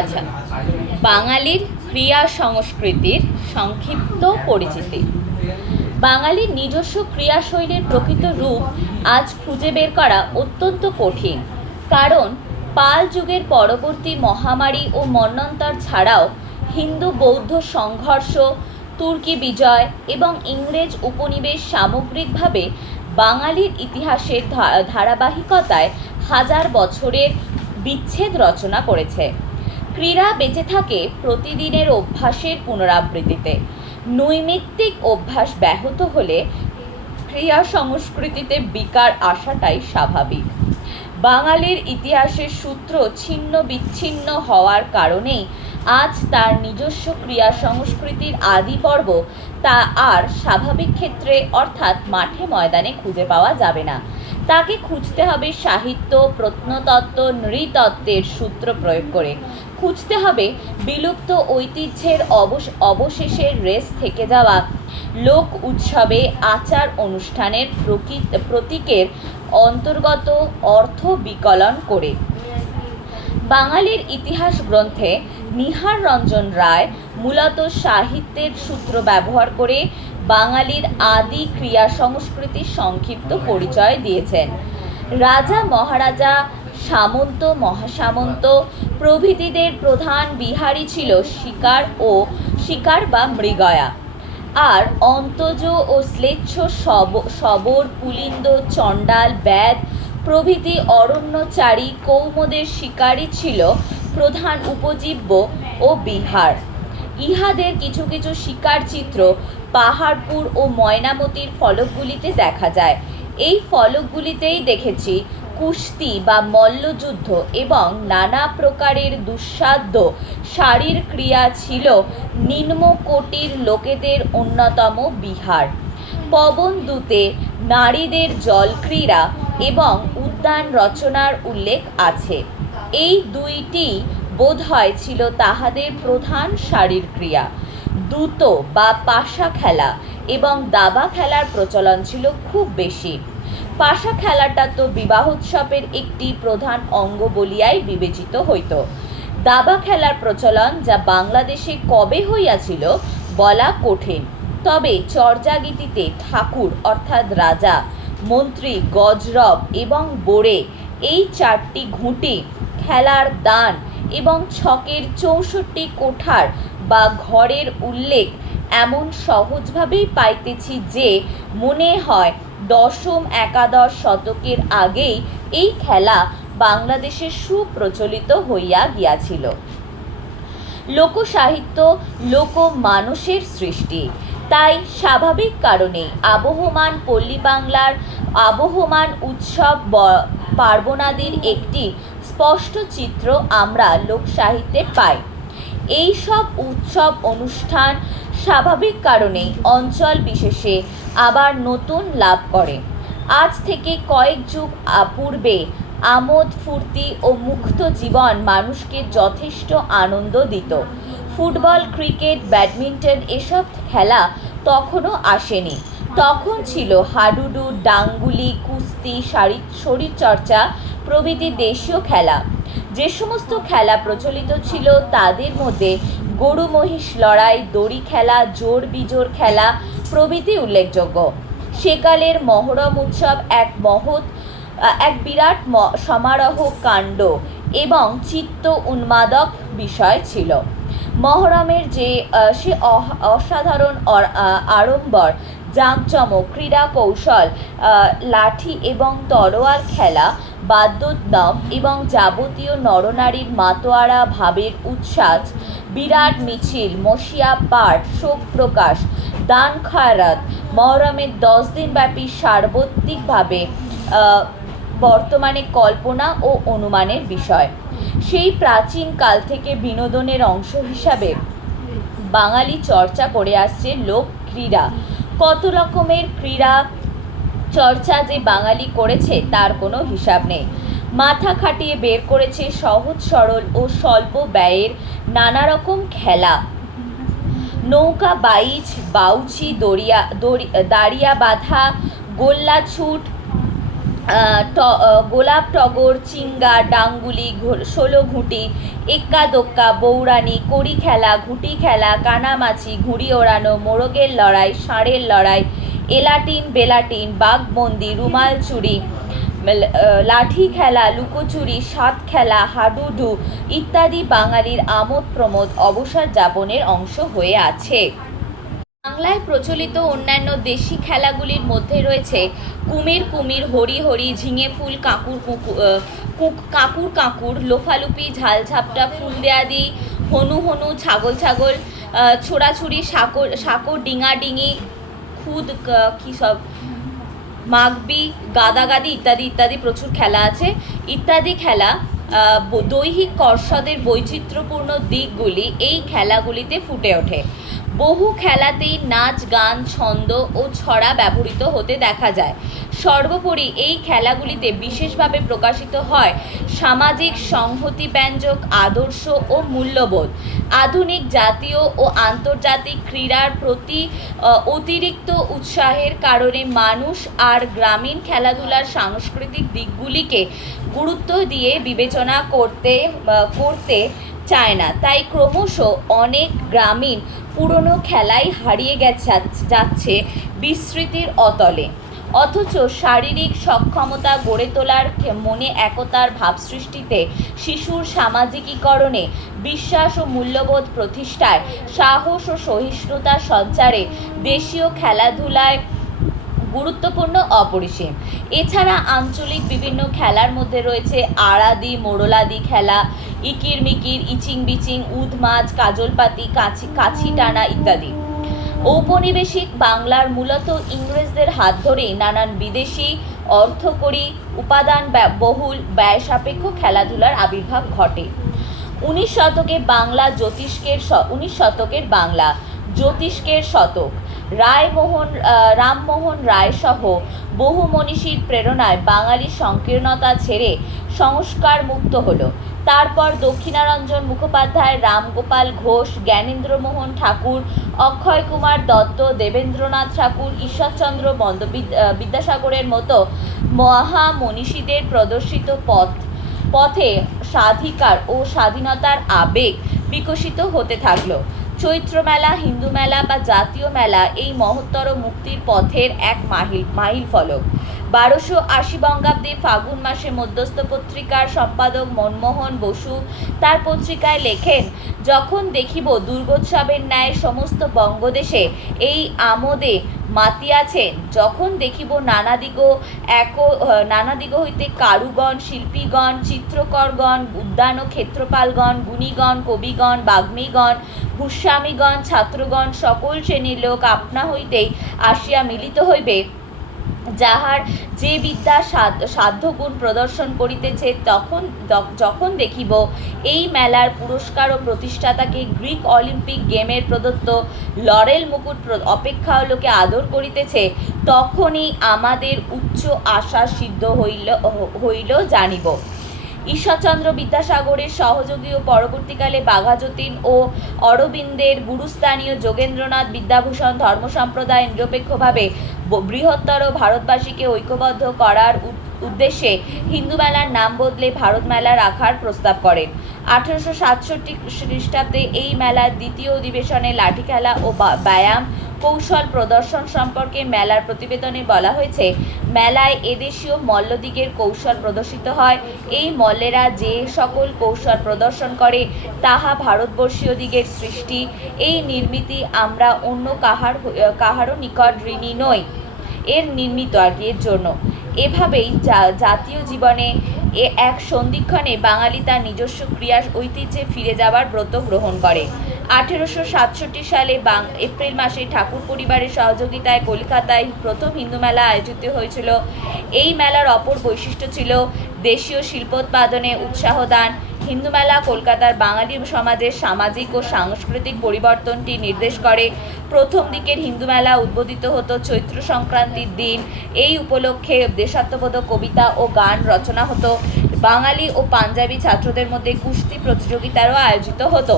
আচ্ছা, বাঙালির ক্রিয়া সংস্কৃতির সংক্ষিপ্ত পরিচিতি। বাঙালির নিজস্ব ক্রিয়াশৈলীর প্রকৃত রূপ আজ খুঁজে বের করা অত্যন্ত কঠিন, কারণ পাল যুগের পরবর্তী মহামারী ও মন্বন্তর ছাড়াও হিন্দু বৌদ্ধ সংঘর্ষ, তুর্কি বিজয় এবং ইংরেজ উপনিবেশ সামগ্রিকভাবে বাঙালির ইতিহাসের ধারাবাহিকতায় হাজার বছরের বিচ্ছেদ রচনা করেছে। ক্রীড়া বেঁচে থাকে প্রতিদিনের অভ্যাসের পুনরাবৃত্তিতে। নৈমিত্তিক অভ্যাস ব্যাহত হলে ক্রিয়া সংস্কৃতিতে বিকার আসাটাই স্বাভাবিক। বাঙালির ইতিহাসের সূত্র ছিন্ন বিচ্ছিন্ন হওয়ার কারণেই আজ তার নিজস্ব ক্রিয়া সংস্কৃতির আদি পর্ব তা আর স্বাভাবিক ক্ষেত্রে অর্থাৎ মাঠে ময়দানে খুঁজে পাওয়া যাবে না। তাকে খুঁজতে হবে সাহিত্য, প্রত্নতত্ত্ব, নৃতত্ত্বের সূত্র প্রয়োগ করে। খুঁজতে হবে বিলুপ্ত ঐতিহ্যের অবশেষের রেশ থেকে যাওয়া লোক উৎসবে আচার অনুষ্ঠানের প্রতীকের অন্তর্গত অর্থ বিকলন করে। বাঙালির ইতিহাস গ্রন্থে নিহার রঞ্জন রায় মূলত সাহিত্যের সূত্র ব্যবহার করে বাঙালির আদি ক্রিয়া সংস্কৃতির সংক্ষিপ্ত পরিচয় দিয়েছেন। রাজা মহারাজা, সামন্ত মহাসামন্ত প্রভৃতিদের প্রধান বিহারই ছিল শিকার বা মৃগয়া। আর অন্তজ ও শ্লেচ্ছ শবর, পুলিন্দ, চণ্ডাল, ব্যাদ প্রভৃতি অরণ্যচারী কৌমদের শিকারই ছিল প্রধান উপজীব্য ও বিহার। ইহাদের কিছু কিছু শিকার চিত্র পাহাড়পুর ও ময়নামতির ফলকগুলিতে দেখা যায়। এই ফলকগুলিতেই দেখেছি কুস্তি বা মল্লযুদ্ধ এবং নানা প্রকারের দুঃসাধ্য শারীর ক্রিয়া ছিল নিম্নকোটির লোকেদের অন্যতম বিহার। পবনদূতে নারীদের জলক্রীড়া এবং উদ্যান রচনার উল্লেখ আছে। এই দুইটি বোধহয় ছিল তাহাদের প্রধান শারীরক্রিয়া। দ্যুত বা পাশা খেলা এবং দাবা খেলার প্রচলন ছিল খুব বেশি। পাশা খেলাটা তো বিবাহোৎসবের একটি প্রধান অঙ্গ বলিয়াই বিবেচিত হইত। দাবা খেলার প্রচলন যা বাংলাদেশে কবে হইয়াছিল বলা কঠিন, তবে চর্যাগীতিতে ঠাকুর অর্থাৎ রাজা, মন্ত্রী, গজরব এবং বোড়ে এই চারটি ঘুঁটি খেলার দান এবং ছকের 64 কোঠার বা ঘরের উল্লেখ এমন সহজভাবেই পাইতেছি যে মনে হয় দশম একাদশ শতকের আগেই এই খেলা বাংলাদেশে সুপ্রচলিত হইয়া গিয়াছিল। লোকসাহিত্য লোকমানসের সৃষ্টি, তাই স্বাভাবিক কারণেই আবহমান পল্লী বাংলার আবহমান উৎসব পার্বণাদির একটি স্পষ্ট চিত্র আমরা লোকসাহিত্যে পাই। এই সব উৎসব অনুষ্ঠান স্বাভাবিক কারণেই অঞ্চল বিশেষে আবার নতুন লাভ করে। আজ থেকে কয়েক যুগ পূর্বে আমোদ ফুর্তি ও মুক্ত জীবন মানুষকে যথেষ্ট আনন্দ দিত। ফুটবল, ক্রিকেট, ব্যাডমিন্টন এসব খেলা তখনও আসেনি। তখন ছিল হাডুডু, ডাংগুলি, কুস্তি, শরীরচর্চা প্রভৃতি দেশীয় খেলা। যে সমস্ত খেলা প্রচলিত ছিল তাদের মধ্যে গরু মহিষ লড়াই, দড়ি খেলা, জোর বিজোড় খেলা প্রভৃতি উল্লেখযোগ্য। সেকালের মহরম উৎসব এক বিরাট সমারোহ কাণ্ড এবং চিত্ত উন্মাদক বিষয় ছিল। মহরমের সে অসাধারণ আড়ম্বর, জাঁকজমক, ক্রীড়া কৌশল, লাঠি এবং তরোয়াল খেলা, বাদ্যোদ্যম এবং যাবতীয় নরনারীর মাতোয়ারা ভাবের উচ্ছ্বাস, বিরাট মিছিল, মসিয়া পাঠ, শোক প্রকাশ, দান খয়রাত মহরমের 10 দিনব্যাপী সার্বত্রিকভাবে বর্তমানে কল্পনা ও অনুমানের বিষয়। সেই প্রাচীন কাল থেকে বিনোদনের অংশ হিসাবে বাঙালি চর্চা করে আসছে লোক ক্রীড়া। কত রকমের ক্রীড়া চর্চা যে বাঙালি করেছে তার কোনো হিসাব নেই। মাথা খাটিয়ে বের করেছে সহজ সরল ও স্বল্প ব্যয়ের নানা রকম খেলা। নৌকা বাইচ, বাউচি, দাঁড়িয়া বাঁধা, গোল্লা ছুট, গোলাপ টগর, চিঙ্গা, ডাঙ্গুলি, ষোলো ঘুঁটি, এক্কা দোক্কা, বৌরানি, কড়ি খেলা, ঘুঁটি খেলা, কানামাছি, ঘুড়ি ওড়ানো, মোরগের লড়াই, ষাঁড়ের লড়াই, এলাটিন বেলাটিন, বাঘবন্দি, রুমাল চুরি, লাঠি খেলা, লুকোচুরি, সাত খেলা, হাডুডু ইত্যাদি বাঙালির আমোদ প্রমোদ অবসর যাপনের অংশ হয়ে আছে। বাংলায় প্রচলিত অন্যান্য দেশি খেলাগুলির মধ্যে রয়েছে কুমির কুমির, হরি হরি, ঝিঙে ফুল, কাকুর কাকুর, লোফালুপি, ঝালঝাপটা, ফুল দেয়া দি, হনু হনু, ছাগল ছাগল, ছোড়াছুড়ি, সাঁকো ডিঙাডিঙি, খুদ কী সব মাগবি, গাদাগাদি ইত্যাদি ইত্যাদি প্রচুর খেলা আছে। ইত্যাদি খেলা দৈহিক কর্ষদের বৈচিত্র্যপূর্ণ দিকগুলি এই খেলাগুলিতে ফুটে ওঠে। বহু খেলাতেই নাচ, গান, ছন্দ ও ছড়া ব্যবহৃত হতে দেখা যায়। সর্বোপরি এই খেলাগুলিতে বিশেষভাবে প্রকাশিত হয় সামাজিক সংহতিব্যঞ্জক আদর্শ ও মূল্যবোধ। আধুনিক জাতীয় ও আন্তর্জাতিক ক্রীড়ার প্রতি অতিরিক্ত উৎসাহের কারণে মানুষ আর গ্রামীণ খেলাধুলার সাংস্কৃতিক দিকগুলিকে গুরুত্ব দিয়ে বিবেচনা করতে চায় না, তাই ক্রমশ অনেক গ্রামীণ পুরনো খেলাই হারিয়ে যাচ্ছে বিস্মৃতির অতলে। অথচ শারীরিক সক্ষমতা গড়ে তোলার, মনে একতার ভাব সৃষ্টিতে, শিশুর সামাজিকীকরণে, বিশ্বাস ও মূল্যবোধ প্রতিষ্ঠায়, সাহস ও সহিষ্ণুতা সঞ্চারে দেশীয় খেলাধুলায় গুরুত্বপূর্ণ অপরিসীম। এছাড়া আঞ্চলিক বিভিন্ন খেলার মধ্যে রয়েছে আড়াদি, মোড়লাদি খেলা, ইকির মিকির, ইচিং বিচিং, উদ মাছ, কাজলপাতি, কাছি টানা ইত্যাদি। ঔপনিবেশিক বাংলার মূলত ইংরেজদের হাত ধরেই নানান বিদেশি অর্থকরী উপাদান বহুল ব্যয় সাপেক্ষ খেলাধুলার আবির্ভাব ঘটে। 19 শতকের বাংলা জ্যোতিষ্কের শতক। রামমোহন রায় সহ বহু মনীষীর প্রেরণায় বাঙালি সংকীর্ণতা ছেড়ে সংস্কার মুক্ত হলো। তারপর দক্ষিণারঞ্জন মুখোপাধ্যায়, রামগোপাল ঘোষ, জ্ঞানেন্দ্রমোহন ঠাকুর, অক্ষয় কুমার দত্ত, দেবেন্দ্রনাথ ঠাকুর, ঈশ্বরচন্দ্র বিদ্যাসাগরের মতো মহামনীষীদের প্রদর্শিত পথে স্বাধিকার ও স্বাধীনতার আবেগ বিকশিত হতে থাকলো। চৈত্র মেলা, হিন্দু মেলা বা জাতীয় মেলা এই মহত্তর মুক্তির পথের এক মাইল ফলক। 1280 বঙ্গাব্দে ফাগুন মাসে মধ্যস্থ পত্রিকার সম্পাদক মনমোহন বসু তার পত্রিকায় লেখেন, যখন দেখিব দুর্গোৎসবের ন্যায় সমস্ত বঙ্গদেশে এই আমোদে মাতিয়াছেন, যখন দেখিব নানাদিগ হইতে কারুগণ, শিল্পীগণ, চিত্রকরগণ, উদ্যান ও ক্ষেত্রপালগণ, গুণীগণ, কবিগণ, বাগ্মীগণ, ভূস্বামীগণ, ছাত্রগণ, সকল শ্রেণীর লোক আপনা হইতেই আসিয়া মিলিত হইবে, যাহার যে বিদ্যা সাধ্যগুণ প্রদর্শন করিতেছে, যখন দেখিব এই মেলার পুরস্কার ও প্রতিষ্ঠাতাকে গ্রিক অলিম্পিক গেমের প্রদত্ত লরেল মুকুট অপেক্ষাও লোকে আদর করিতেছে, তখনই আমাদের উচ্চ আশা সিদ্ধ হইল জানিব। ঈশ্বরচন্দ্র বিদ্যাসাগরের সহযোগী ও পরবর্তীকালে বাঘাযতীন ও অরবিন্দের গুরুস্থানীয় যোগেন্দ্রনাথ বিদ্যাভূষণ ধর্মসম্প্রদায় নিরপেক্ষভাবে বৃহত্তর ভারতবাসীকে ঐক্যবদ্ধ করার উদ্দেশ্যে হিন্দু মেলার নাম বদলে ভারত মেলা রাখার প্রস্তাব করেন। 1867 খ্রিস্টাব্দে এই মেলার দ্বিতীয় অধিবেশনে লাঠি খেলা ও ব্যায়াম কৌশল প্রদর্শন সম্পর্কে মেলার প্রতিবেদনে বলা হয়েছে, মেলায় এদেশীয় মল্লদিগের কৌশল প্রদর্শিত হয়। এই মল্লেরা যে সকল কৌশল প্রদর্শন করে তাহা ভারতবর্ষীয় দিগের সৃষ্টি। এই নির্মিতি আমরা অন্য কাহারও নিকট ঋণী নই, এর নির্মিত আর কি এর জন্য। এভাবেই জাতীয় জীবনে এক সন্ধিক্ষণে বাঙালি তার নিজস্ব ক্রিয়া ঐতিহ্যে ফিরে যাবার ব্রত গ্রহণ করে। 1867 সালে এপ্রিল মাসে ঠাকুর পরিবারের সহযোগিতায় কলকাতায় প্রথম হিন্দু মেলা আয়োজিত হয়েছিল। এই মেলার অপর বৈশিষ্ট্য ছিল দেশীয় শিল্পোৎপাদনে উৎসাহ দান। হিন্দু মেলা কলকাতার বাঙালি সমাজের সামাজিক ও সাংস্কৃতিক পরিবর্তনটি নির্দেশ করে। প্রথম দিকের হিন্দু মেলা উদ্বোধিত হতো চৈত্র সংক্রান্তির দিন। এই উপলক্ষে দেশাত্মবোধক কবিতা ও গান রচনা হতো। বাঙালি ও পাঞ্জাবি ছাত্রদের মধ্যে কুস্তি প্রতিযোগিতারও আয়োজিত হতো।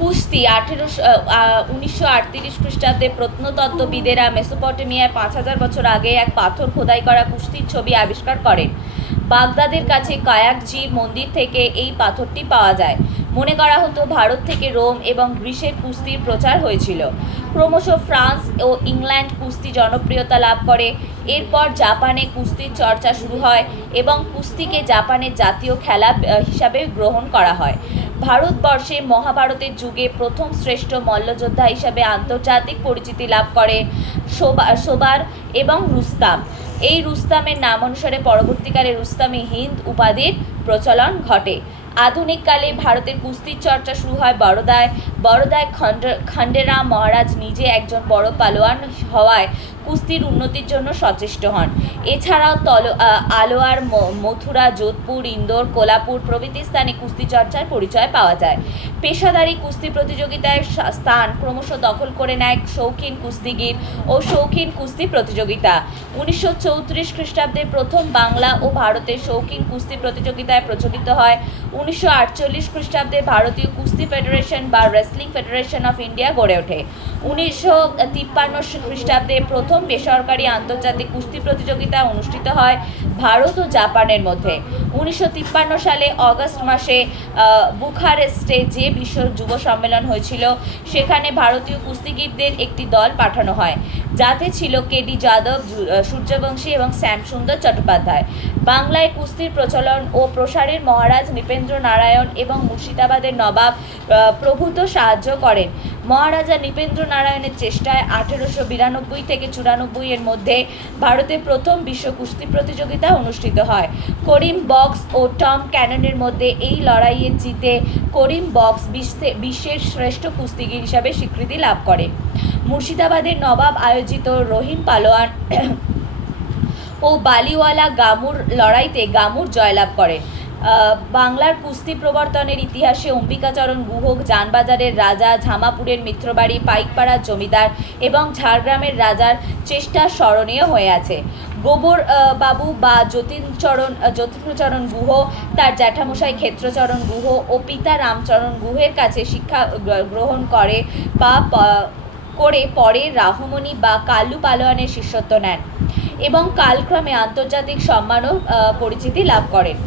কুস্তি 1938 খ্রিস্টাব্দে প্রত্নতত্ত্ববিদেরা মেসোপটেমিয়ায় 5000 বছর আগে এক পাথর খোদাই করা কুস্তির ছবি আবিষ্কার করেন। বাগদাদের কাছে কায়াকজি মন্দির থেকে এই পাথরটি পাওয়া যায়। মনে করা হতো ভারত থেকে রোম এবং গ্রিসের কুস্তির প্রচার হয়েছিল। ক্রমশ ফ্রান্স ও ইংল্যান্ড কুস্তি জনপ্রিয়তা লাভ করে। এরপর জাপানে কুস্তির চর্চা শুরু হয় এবং কুস্তিকে জাপানের জাতীয় খেলা হিসাবে গ্রহণ করা হয়। ভারতবর্ষে মহাভারতের যুগে প্রথম শ্রেষ্ঠ মল্লযোদ্ধা হিসাবে আন্তর্জাতিক পরিচিতি লাভ করে সোবার এবং রুস্তাম। এই রুস্তামের নাম অনুসারে পরবর্তীকালে রুস্তামে হিন্দ উপাধির প্রচলন ঘটে। আধুনিককালে ভারতের কুস্তির চর্চা শুরু হয় বরোদায় খণ্ডেরাম মহারাজ নিজে একজন বড় পালোয়ান হওয়ায় কুস্তির উন্নতির জন্য সচেষ্ট হন। এছাড়াও আলোয়ার, মথুরা, যোধপুর, ইন্দোর, কোলাপুর প্রভৃতি স্থানে কুস্তি চর্চার পরিচয় পাওয়া যায়। পেশাদারি কুস্তি প্রতিযোগিতায় স্থান ক্রমশ দখল করে নেয় শৌখিন কুস্তিগির ও শৌখিন কুস্তি প্রতিযোগিতা। 1934 খ্রিস্টাব্দে প্রথম বাংলা ও ভারতের শৌখিন কুস্তি প্রতিযোগিতায় প্রচলিত হয়। 1948 খ্রিস্টাব্দে ভারতীয় কুস্তি ফেডারেশন বা রেসলিং ফেডারেশন অফ ইন্ডিয়া গড়ে ওঠে। 1953 খ্রিস্টাব্দে প্রথম বেসরকারি আন্তর্জাতিক কুস্তি প্রতিযোগিতা অনুষ্ঠিত হয় ভারত ও জাপানের মধ্যে। 1953 সালে অগস্ট মাসে বুখারেস্টে যে বিশ্ব যুব সম্মেলন হয়েছিল, সেখানে ভারতীয় কুস্তিগিরদের একটি দল পাঠানো হয়, যাতে ছিল কেডি যাদব, সূর্যবংশী এবং শ্যামসুন্দর চট্টোপাধ্যায়। বাংলায় কুস্তির প্রচলন ও প্রসারের মহারাজ নৃপেন্দ্র নারায়ণ এবং মুর্শিদাবাদের নবাব প্রভূত সাহায্য করেন। মহারাজা নৃপেন্দ্র নারায়ণের চেষ্টায় 1892 থেকে 94 এর মধ্যে ভারতের প্রথম বিশ্ব কুস্তি প্রতিযোগিতা অনুষ্ঠিত হয়। করিম বক্স ও টম ক্যাননের মধ্যে এই লড়াইয়ে জিতে করিম বক্স বিশ্বের শ্রেষ্ঠ কুস্তিগির হিসাবে স্বীকৃতি লাভ করে। মুর্শিদাবাদের নবাব আয়োজিত রহিম পালোয়ান ও বালিওয়ালা গামুর লড়াইতে গামুর জয়লাভ করে। বাংলার কুস্তি প্রবর্তনের ইতিহাসে অম্বিকাচরণ গুহ, জানবাজারের রাজা, ঝামাপুরের মিত্রবাড়ি, পাইকপাড়ার জমিদার এবং ঝাড়গ্রামের রাজার চেষ্টা স্মরণীয় হয়ে আছে। গোবর বাবু বা যতীন্দ্রচরণ গুহ তার জ্যাঠামশাই ক্ষেত্রচরণ গুহ ও পিতা রামচরণ গুহের কাছে শিক্ষা গ্রহণ করে পরে রাহমণি বা কাল্লু পালোয়ানের শিষ্যত্ব নেন এবং কালক্রমে আন্তর্জাতিক সম্মানও পরিচিতি লাভ করেন।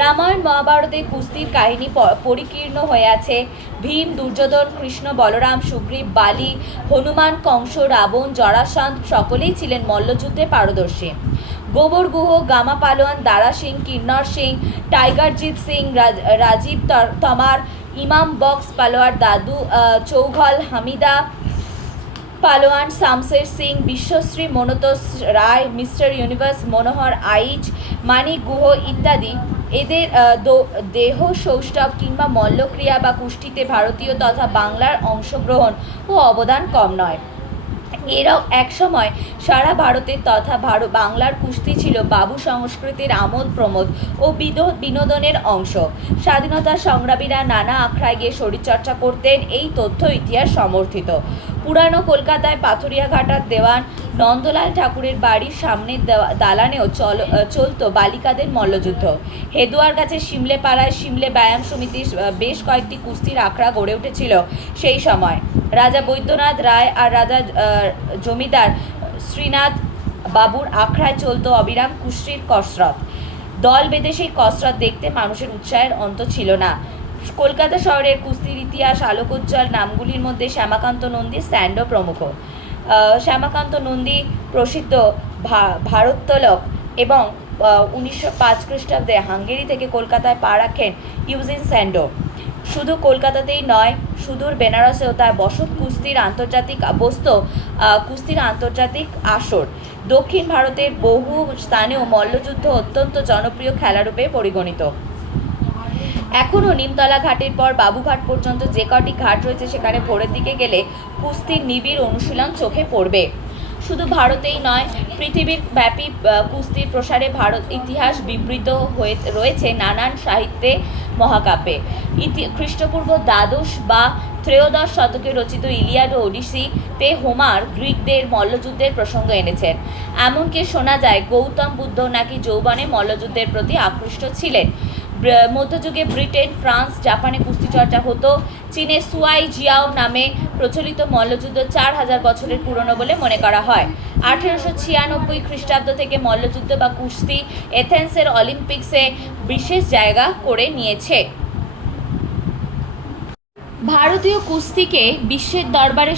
রামায়ণ মহাভারতে কুস্তির কাহিনী পরিকীর্ণ হয়ে আছে। ভীম, দুর্যোধন, কৃষ্ণ, বলরাম, সুগ্রীব, বালি, হনুমান, কংস, রাবণ, জরাসন্ধ সকলেই ছিলেন মল্লযুদ্ধে পারদর্শী। গোবর গুহ, গামা পালোয়ান, দারা সিং, কিন্নর সিং, টাইগারজিৎ সিং, রাজীব তমার, ইমাম বক্স পালোয়ার, দাদু চৌঘল, হামিদা পালোয়ান, শামশের সিং, বিশ্বশ্রী, মনতোষ রায়, মিস্টার ইউনিভার্স, মনোহর আইচ, মানিক গুহ ইত্যাদি এদের দেহ সৌষ্ঠব কিংবা মল্লক্রিয়া বা কুষ্টিতে ভারতীয় তথা বাংলার অংশগ্রহণ ও অবদান কম নয়। এরাও একসময় সারা ভারতের তথা বাংলার কুস্তি ছিল বাবু সংস্কৃতির আমোদ প্রমোদ ও বিনোদনের অংশ। স্বাধীনতা সংগ্রামীরা নানা আখড়ায় গিয়ে শরীরচর্চা করতেন, এই তথ্য ইতিহাস সমর্থিত। পুরানো কলকাতায় পাথুরিয়াঘাটার দেওয়ান নন্দলাল ঠাকুরের বাড়ির সামনের দালানেও চলত বালিকাদের মল্লযুদ্ধ। হেদুয়ার কাছে শিমলেপাড়ায় শিমলে ব্যায়াম সমিতির বেশ কয়েকটি কুস্তির আখড়া গড়ে উঠেছিল সেই সময়। রাজা বৈদ্যনাথ রায় আর রাজা জমিদার শ্রীনাথ বাবুর আখড়ায় চলত অবিরাম কুস্তির কসরত। দল বেঁধে সেই কসরত দেখতে মানুষের উৎসাহের অন্ত ছিল না। কলকাতা শহরের কুস্তির ইতিহাস আলোকোজ্জ্বল নামগুলির মধ্যে শ্যামাকান্ত নন্দী, স্যান্ডো প্রমুখ। শ্যামাকান্ত নন্দী প্রসিদ্ধ ভারোত্তোলক এবং 1905 খ্রিস্টাব্দে হাঙ্গেরি থেকে কলকাতায় পা রাখেন ইউজিন স্যান্ডো। শুধু কলকাতাতেই নয়, সুদূর বেনারসেও তার বসত কুস্তির আন্তর্জাতিক আসর। দক্ষিণ ভারতের বহু স্থানেও মল্লযুদ্ধ অত্যন্ত জনপ্রিয় খেলারূপে পরিগণিত। এখনও নিমতলা ঘাটের পর বাবুঘাট পর্যন্ত যে কটি ঘাট রয়েছে, সেখানে ভোরের দিকে গেলে কুস্তির নিবিড় অনুশীলন চোখে পড়বে। শুধু ভারতেই নয়, পৃথিবীর ব্যাপী কুস্তির প্রসারে ভারত ইতিহাস বিবৃত হয়ে রয়েছে নানান সাহিত্যে, মহাকাব্যে। খ্রিস্টপূর্ব দ্বাদশ বা ত্রয়োদশ শতকে রচিত ইলিয়াড ও ওডিসিতে হোমার গ্রিকদের মল্লযুদ্ধের প্রসঙ্গ এনেছেন। এমনকি শোনা যায় গৌতম বুদ্ধ নাকি যৌবনে মল্লযুদ্ধের প্রতি আকৃষ্ট ছিলেন। মধ্যযুগে ব্রিটেন, ফ্রান্স, জাপানে কুস্তি চর্চা হতো। চীনে সুয়াই জিয়াও নামে প্রচলিত মল্লযুদ্ধ 4000 বছরের পুরনো বলে মনে করা হয়। 1896 খ্রিস্টাব্দ থেকে মল্লযুদ্ধ বা কুস্তি এথেন্সের অলিম্পিক্সে বিশেষ জায়গা করে নিয়েছে। ভারতীয় কুস্তিকে বিশ্বের দরবারে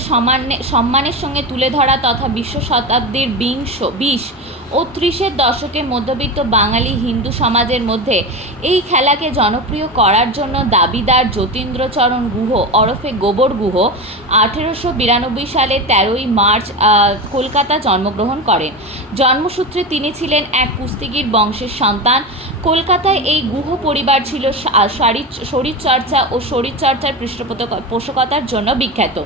সম্মানের সঙ্গে তুলে ধরা তথা বিংশ শতাব্দীর 20 ও 30-এর দশকের মধ্যবিত্ত বাঙালি হিন্দু সমাজের মধ্যে এই খেলাকে জনপ্রিয় করার জন্য দাবিদার যতীন্দ্রচরণ গুহ ওরফে গোবর গুহ 1892 সালে 13ই মার্চ কলকাতা জন্মগ্রহণ করেন। জন্মসূত্রে তিনি ছিলেন এক কুস্তিগীর বংশের সন্তান। কলকাতায় এই গুহ পরিবার ছিল শরীরচর্চা ও শরীরচর্চার পৃষ্ঠপোষকতার জন্য বিখ্যাত।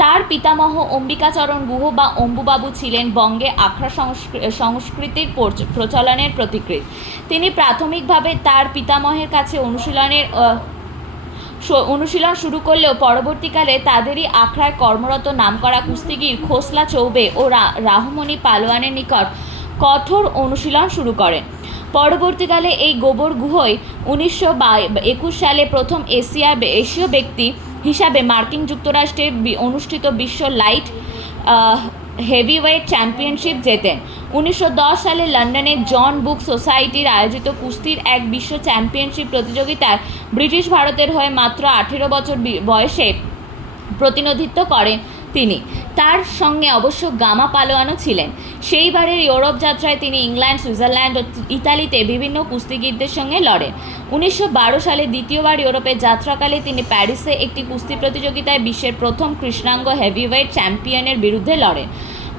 তার পিতামহ অম্বিকাচরণ গুহ বা অম্বুবাবু ছিলেন বঙ্গে আখড়া সংস্কৃতির প্রচলনের প্রতিকৃত। তিনি প্রাথমিকভাবে তার পিতামহের কাছে অনুশীলন শুরু করলেও পরবর্তীকালে তাদেরই আখড়ায় কর্মরত নামকরা কুস্তিগীর খোসলা চৌবে ও রাহুমণি পালোয়ানের নিকট কঠোর অনুশীলন শুরু করেন। পরবর্তীকালে এই গোবর গুহই 1921 সালে প্রথম এশীয় ব্যক্তি হিসাবে মার্কিন যুক্তরাষ্ট্রে অনুষ্ঠিত বিশ্ব লাইট হেভিওয়েট চ্যাম্পিয়নশিপ জেতেন। 1910 সালে লন্ডনে জন বুক সোসাইটির আয়োজিত কুস্তির এক বিশ্ব চ্যাম্পিয়নশিপ প্রতিযোগিতায় ব্রিটিশ ভারতের হয়ে মাত্র 18 বছর বয়সে প্রতিনিধিত্ব করেন তিনি। তার সঙ্গে অবশ্য গামা পালোয়ানও ছিলেন। সেইবারের ইউরোপ যাত্রায় তিনি ইংল্যান্ড, সুইজারল্যান্ড ও ইতালিতে বিভিন্ন কুস্তিগীরদের সঙ্গে লড়েন। 1912 সালে দ্বিতীয়বার ইউরোপে যাত্রাকালে তিনি প্যারিসে একটি কুস্তি প্রতিযোগিতায় বিশ্বের প্রথম কৃষ্ণাঙ্গ হেভিওয়েট চ্যাম্পিয়নের বিরুদ্ধে লড়েন।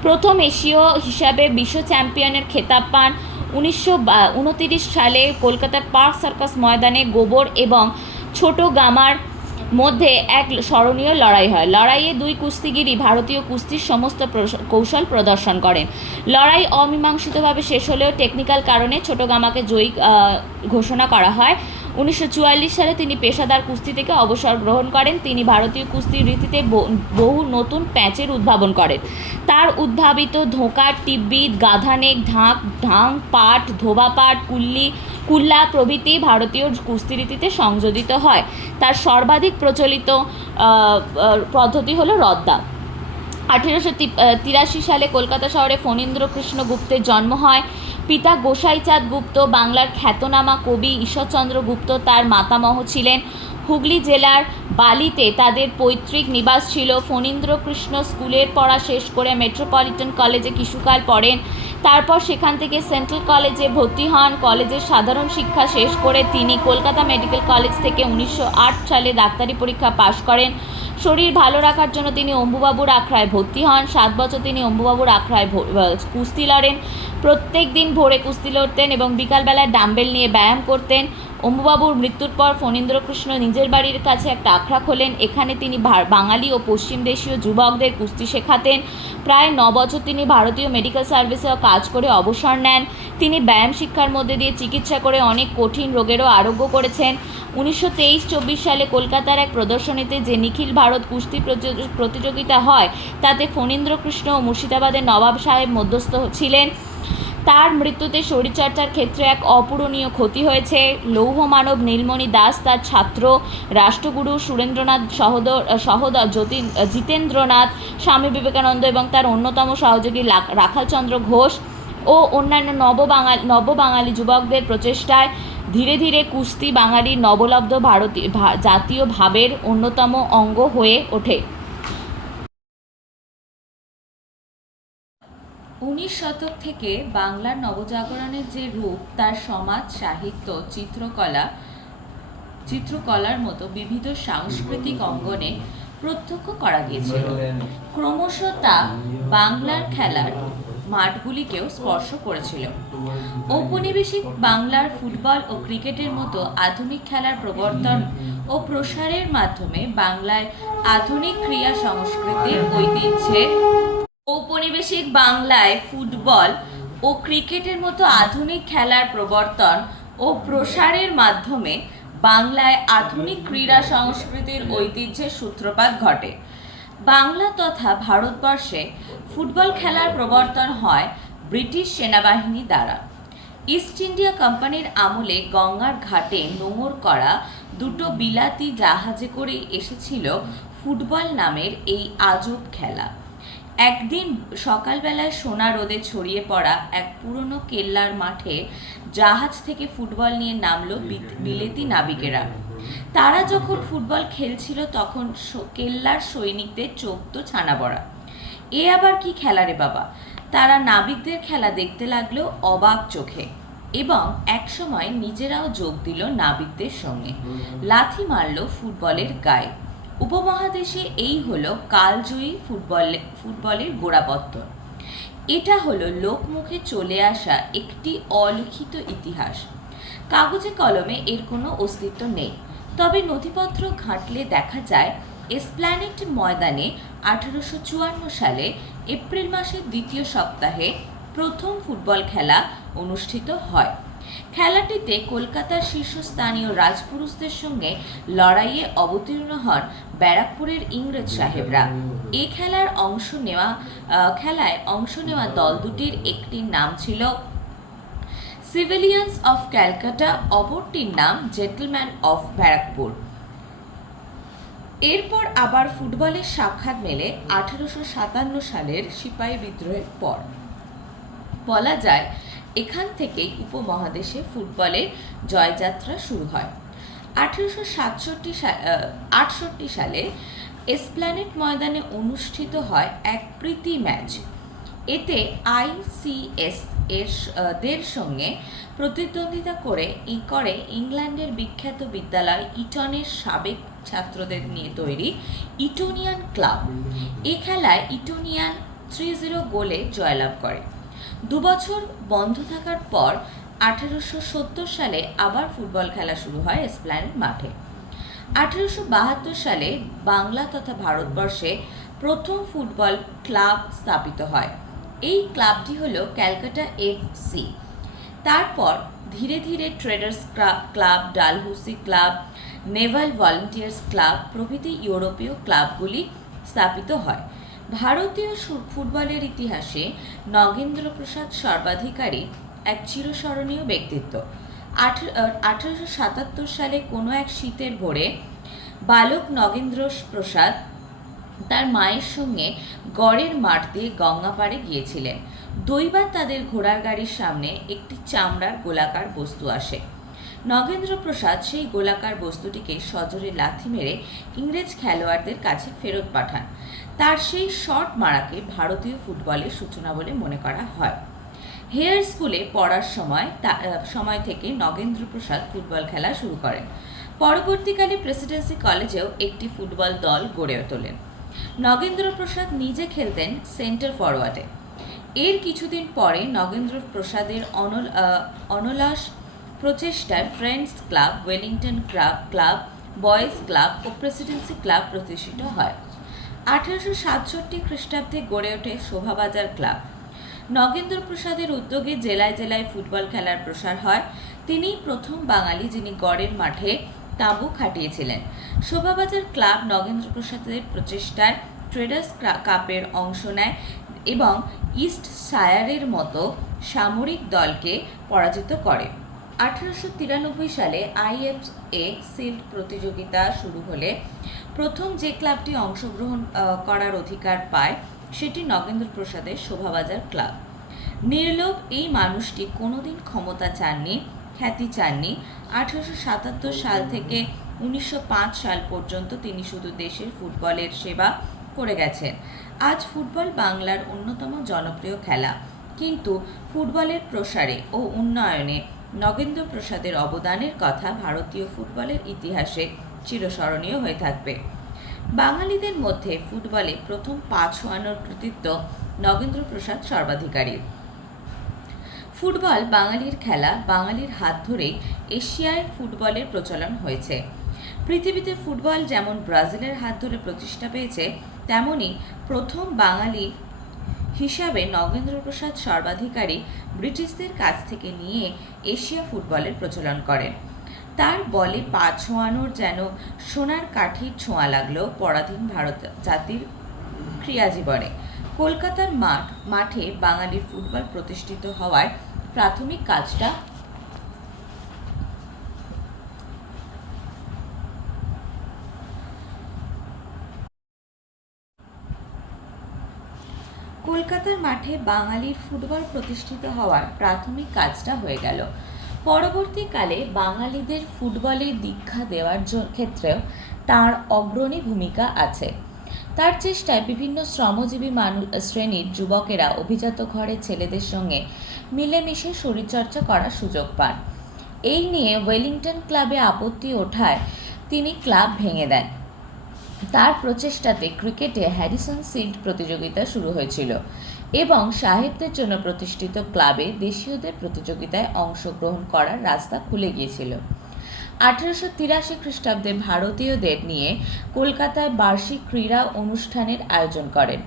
প্রথম এশীয় হিসাবে বিশ্ব চ্যাম্পিয়নের খেতাব পান। 1929 সালে কলকাতার পার্ক সার্কাস ময়দানে গোবর এবং ছোট গামার মধ্যে এক স্মরণীয় লড়াই হয়। লড়াইয়ে দুই কুস্তিগিরই ভারতীয় কুস্তির সমস্ত কৌশল প্রদর্শন করেন। লড়াই অমীমাংসিতভাবে শেষ হলেও টেকনিক্যাল কারণে ছোট গামাকে জয়ী ঘোষণা করা হয়। 1944 সালে তিনি পেশাদার কুস্তি থেকে অবসর গ্রহণ করেন। তিনি ভারতীয় কুস্তির রীতিতে বহু নতুন প্যাচের উদ্ভাবন করেন। তার উদ্ভাবিত ধোঁকা, টিব্বি, গাধানেক, ঢাং, পাট, ধোবা পাট, কুল্লা প্রভৃতি ভারতীয় কুস্তি রীতিতে সংযোজিত হয়। তার সর্বাধিক প্রচলিত পদ্ধতি হলো রদ্দা। 1883 সালে কলকাতা শহরে ফণীন্দ্রকৃষ্ণ গুপ্তের জন্ম হয়। পিতা গোসাইচাঁদ গুপ্ত বাংলার খ্যাতনামা কবি ঈশ্বরচন্দ্র গুপ্ত তার মাতামহ ছিলেন। হুগলি জেলার বালিতে তাদের পৈতৃক নিবাস ছিল। ফণীন্দ্রকৃষ্ণ স্কুলের পড়া শেষ করে মেট্রোপলিটন কলেজে কিছুকাল পড়েন। তারপর সেখান থেকে সেন্ট্রাল কলেজে ভর্তি হন। কলেজের সাধারণ শিক্ষা শেষ করে তিনি কলকাতা মেডিকেল কলেজ থেকে 1908 সালে ডাক্তারি পরীক্ষা পাশ করেন। শরীর ভালো রাখার জন্য তিনি অম্বুবাবুর আখড়ায় ভর্তি হন। 7 বছর তিনি অম্বুবাবুর আখড়ায় কুস্তি লড়েন। প্রত্যেক দিন ভোরে কুস্তি লড়তেন এবং বিকালবেলায় ডাম্বেল নিয়ে ব্যায়াম করতেন। অম্বুবাবুর মৃত্যুর পর ফণীন্দ্রকৃষ্ণ নিজের বাড়ির কাছে একটা আখড়া খোলেন। এখানে তিনি বাঙালি ও পশ্চিম দেশীয় যুবকদের কুস্তি শেখাতেন। প্রায় 9 বছর তিনি ভারতীয় মেডিকেল সার্ভিসেও কাজ করে অবসর নেন। তিনি ব্যায়াম শিক্ষার মধ্যে দিয়ে চিকিৎসা করে অনেক কঠিন রোগেরও আরোগ্য করেছেন। 1923-24 সালে কলকাতার এক প্রদর্শনীতে যে নিখিল ভারত কুস্তি প্রতিযোগিতা হয় তাতে ফণীন্দ্রকৃষ্ণ ও মুর্শিদাবাদের নবাব সাহেব মধ্যস্থ ছিলেন। তার মৃত্যুতে শরীরচর্চার ক্ষেত্রে এক অপূরণীয় ক্ষতি হয়েছে। লৌহমানব নীলমণি দাস তার ছাত্র, রাষ্ট্রগুরু সুরেন্দ্রনাথ সহোদর জিতেন্দ্রনাথ, স্বামী বিবেকানন্দ এবং তার অন্যতম সহযোগী রাখালচন্দ্র ঘোষ ও অন্যান্য নববাঙালি যুবকদের প্রচেষ্টায় ধীরে ধীরে কুস্তি বাঙালির নবলব্ধ জাতীয় ভাবের অন্যতম অঙ্গ হয়ে ওঠে। 19 শতক থেকে বাংলার নবজাগরণের যে রূপ তার সমাজ, সাহিত্য, চিত্রকলার মতো বিবিধ সাংস্কৃতিক অঙ্গনে প্রত্যক্ষ করা গিয়েছিল। ক্রমশ তা বাংলার খেলার মাঠগুলিকেও স্পর্শ করেছিল। ঔপনিবেশিক বাংলার ফুটবল ও ক্রিকেটের মতো আধুনিক খেলার প্রবর্তন ও প্রসারের মাধ্যমে বাংলায় আধুনিক ক্রীড়া সংস্কৃতির ঐতিহ্যের ঔপনিবেশিক বাংলায় ফুটবল ও ক্রিকেটের মতো আধুনিক খেলার প্রবর্তন ও প্রসারের মাধ্যমে বাংলায় আধুনিক ক্রীড়া সংস্কৃতির ঐতিহ্যের সূত্রপাত ঘটে। বাংলা তথা ভারতবর্ষে ফুটবল খেলার প্রবর্তন হয় ব্রিটিশ সেনাবাহিনী দ্বারা। ইস্ট ইন্ডিয়া কোম্পানির আমলে গঙ্গার ঘাটে নোঙর করা দুটো বিলাতি জাহাজে করে এসেছিল ফুটবল নামের এই আজব খেলা। একদিন সকালবেলায় সোনা রোদে ছড়িয়ে পড়া এক পুরনো কেল্লার মাঠে জাহাজ থেকে ফুটবল নিয়ে নামলো বিলেতি নাবিকেরা। তারা যখন ফুটবল খেলছিল তখন কেল্লার সৈনিকদের চোখ তো ছানা বড়া। এ আবার কি খেলা রে বাবা! তারা নাবিকদের খেলা দেখতে লাগলো অবাক চোখে এবং একসময় নিজেরাও যোগ দিল নাবিকদের সঙ্গে, লাথি মারল ফুটবলের গায়ে। উপমহাদেশে এই হলো কালজয়ী ফুটবলের গোড়াপত্তন। এটা হলো লোকমুখে চলে আসা একটি অলিখিত ইতিহাস। কাগজে কলমে এর কোনো অস্তিত্ব নেই, তবে নথিপত্র ঘাঁটলে দেখা যায় এসপ্ল্যানেড ময়দানে 1854 সালে এপ্রিল মাসের দ্বিতীয় সপ্তাহে প্রথম ফুটবল খেলা অনুষ্ঠিত হয়। খেলাটিতে কলকাতার শীর্ষস্থানীয় রাজপুরুষদের সঙ্গে লড়াইয়ে অবতীর্ণ হন ব্যারাকপুরের ইংরেজ সাহেবরা। এই খেলায় অংশ নেওয়া দল দুটির একটির নাম ছিল সিভিলিয়ানস অফ ক্যালকাটা, অপরটির নাম জেন্টলম্যান অফ ব্যারাকপুর। এরপর আবার ফুটবলের সাক্ষাৎ মেলে 1857 সালের সিপাহী বিদ্রোহের পর। বলা যায় এখান থেকেই উপমহাদেশে ফুটবলের জয়যাত্রা শুরু হয়। 1868 সালে এসপ্ল্যানেড ময়দানে অনুষ্ঠিত হয় এক প্রীতি ম্যাচ। এতে আইসিএস দের সঙ্গে প্রতিদ্বন্দ্বিতা করে ইংল্যান্ডের বিখ্যাত বিদ্যালয় ইটনের সাবেক ছাত্রদের নিয়ে তৈরি ইটনিয়ান ক্লাব। এ খেলায় ইটনিয়ান 3-0 গোলে জয়লাভ করে। 2 বছর বন্ধ থাকার পর 1870 সালে আবার ফুটবল খেলা শুরু হয় এসপ্ল্যানেড মাঠে। 1872 সালে বাংলা তথা ভারতবর্ষে প্রথম ফুটবল ক্লাব স্থাপিত হয়। এই ক্লাবটি হলো ক্যালকাটা এফসি। তারপর ধীরে ধীরে traders club, Dalhousie club, Naval volunteers club প্রভৃতি ইউরোপীয় ক্লাবগুলি স্থাপিত হয়। ভারতীয় ফুটবলের ইতিহাসে নগেন্দ্রপ্রসাদ সর্বাধিকারী এক চিরস্মরণীয় ব্যক্তিত্ব। 1877 সালে কোনো এক শীতের ভোরে বালক নগেন্দ্র প্রসাদ তার মায়ের সঙ্গে গড়ের মাঠ দিয়ে গঙ্গা পাড়ে গিয়েছিলেন। দৈবাত তাদের ঘোড়ার গাড়ির সামনে একটি চামড়ার গোলাকার বস্তু আসে। নগেন্দ্র প্রসাদ সেই গোলাকার বস্তুটিকে সজোরে লাথি মেরে ইংরেজ খেলোয়াড়দের কাছে ফেরত পাঠান। তার সেই শট মারাকে ভারতীয় ফুটবলের সূচনা বলে মনে করা হয়। হেয়ার স্কুলে পড়ার সময় থেকে নগেন্দ্র প্রসাদ ফুটবল খেলা শুরু করেন। পরবর্তীকালে প্রেসিডেন্সি কলেজেও একটি ফুটবল দল গড়ে তোলেন। নগেন্দ্র প্রসাদ নিজে খেলতেন সেন্টার ফরওয়ার্ডে। এর কিছুদিন পরে নগেন্দ্র প্রসাদের অনলস প্রচেষ্টায় friends club, Wellington club, boys club ও প্রেসিডেন্সি ক্লাব প্রতিষ্ঠিত হয়। 1867 খ্রিস্টাব্দে গড়ে ওঠে শোভাবাজার ক্লাব। নগেন্দ্র প্রসাদের উদ্যোগে জেলায় জেলায় ফুটবল খেলার প্রসার হয়। তিনিই প্রথম বাঙালি যিনি গড়ের মাঠে তাঁবু খাটিয়েছিলেন। শোভাবাজার ক্লাব নগেন্দ্র প্রসাদের প্রচেষ্টায় ট্রেডার্স কাপের অংশ নেয় এবং ইস্ট শায়ারের মতো সামরিক দলকে পরাজিত করে। 1893 সালে আইএফএ সিল্ড প্রতিযোগিতা শুরু হলে প্রথম যে ক্লাবটি অংশগ্রহণ করার অধিকার পায় সেটি নগেন্দ্র প্রসাদের শোভাবাজার ক্লাব। নির্লোভ এই মানুষটি কোনোদিন ক্ষমতা চাননি, খ্যাতি চাননি। 1877 সাল থেকে 1905 সাল পর্যন্ত তিনি শুধু দেশের ফুটবলের সেবা করে গেছেন। আজ ফুটবল বাংলার অন্যতম জনপ্রিয় খেলা, কিন্তু ফুটবলের প্রসারে ও উন্নয়নে নগেন্দ্র প্রসাদের অবদানের কথা ভারতীয় ফুটবলের ইতিহাসে চিরস্মরণীয় হয়ে থাকবে। বাঙালিদের মধ্যে ফুটবলে প্রথম পা ছোঁয়ানোর কৃতিত্ব নগেন্দ্র প্রসাদ সর্বাধিকারী। ফুটবল বাঙালির খেলা, বাঙালির হাত ধরেই এশিয়ায় ফুটবলের প্রচলন হয়েছে। পৃথিবীতে ফুটবল যেমন ব্রাজিলের হাত ধরে প্রতিষ্ঠা পেয়েছে, তেমনি প্রথম বাঙালি হিসাবে নগেন্দ্র প্রসাদ সর্বাধিকারী ব্রিটিশদের কাছ থেকে নিয়ে এশিয়া ফুটবলের প্রচলন করেন। তার বলে পা ছোঁয়ানোর যেন সোনার কাঠির ছোঁয়া লাগলো পরাধীন ভারত জাতির ক্রিয়াজীবনে। কলকাতার মাঠে বাঙালির ফুটবল প্রতিষ্ঠিত হওয়ায় প্রাথমিক কাজটা কলকাতার মাঠে বাঙালির ফুটবল প্রতিষ্ঠিত হওয়ার প্রাথমিক কাজটা হয়ে গেল। পরবর্তীকালে বাঙালিদের ফুটবলে দীক্ষা দেওয়ার ক্ষেত্রেও তার অগ্রণী ভূমিকা আছে। তার চেষ্টায় বিভিন্ন শ্রমজীবী শ্রেণীর যুবকেরা অভিজাত ঘরের ছেলেদের সঙ্গে মিলেমিশে শরীরচর্চা করার সুযোগ পান। এই নিয়ে ওয়েলিংটন ক্লাবে আপত্তি ওঠায় তিনি ক্লাব ভেঙে দেন। তার প্রচেষ্টাতে ক্রিকেটে হ্যারিসন শিল্ড প্রতিযোগিতা শুরু হয়েছিল এবং সাহেবদের জন্য প্রতিষ্ঠিত ক্লাবে দেশীয়দের প্রতিযোগিতায় অংশগ্রহণ করার রাস্তা খুলে গিয়েছিল। 1883 খ্রিস্টাব্দে ভারতীয়দের নিয়ে কলকাতায় বার্ষিক ক্রীড়া অনুষ্ঠানের আয়োজন করেন।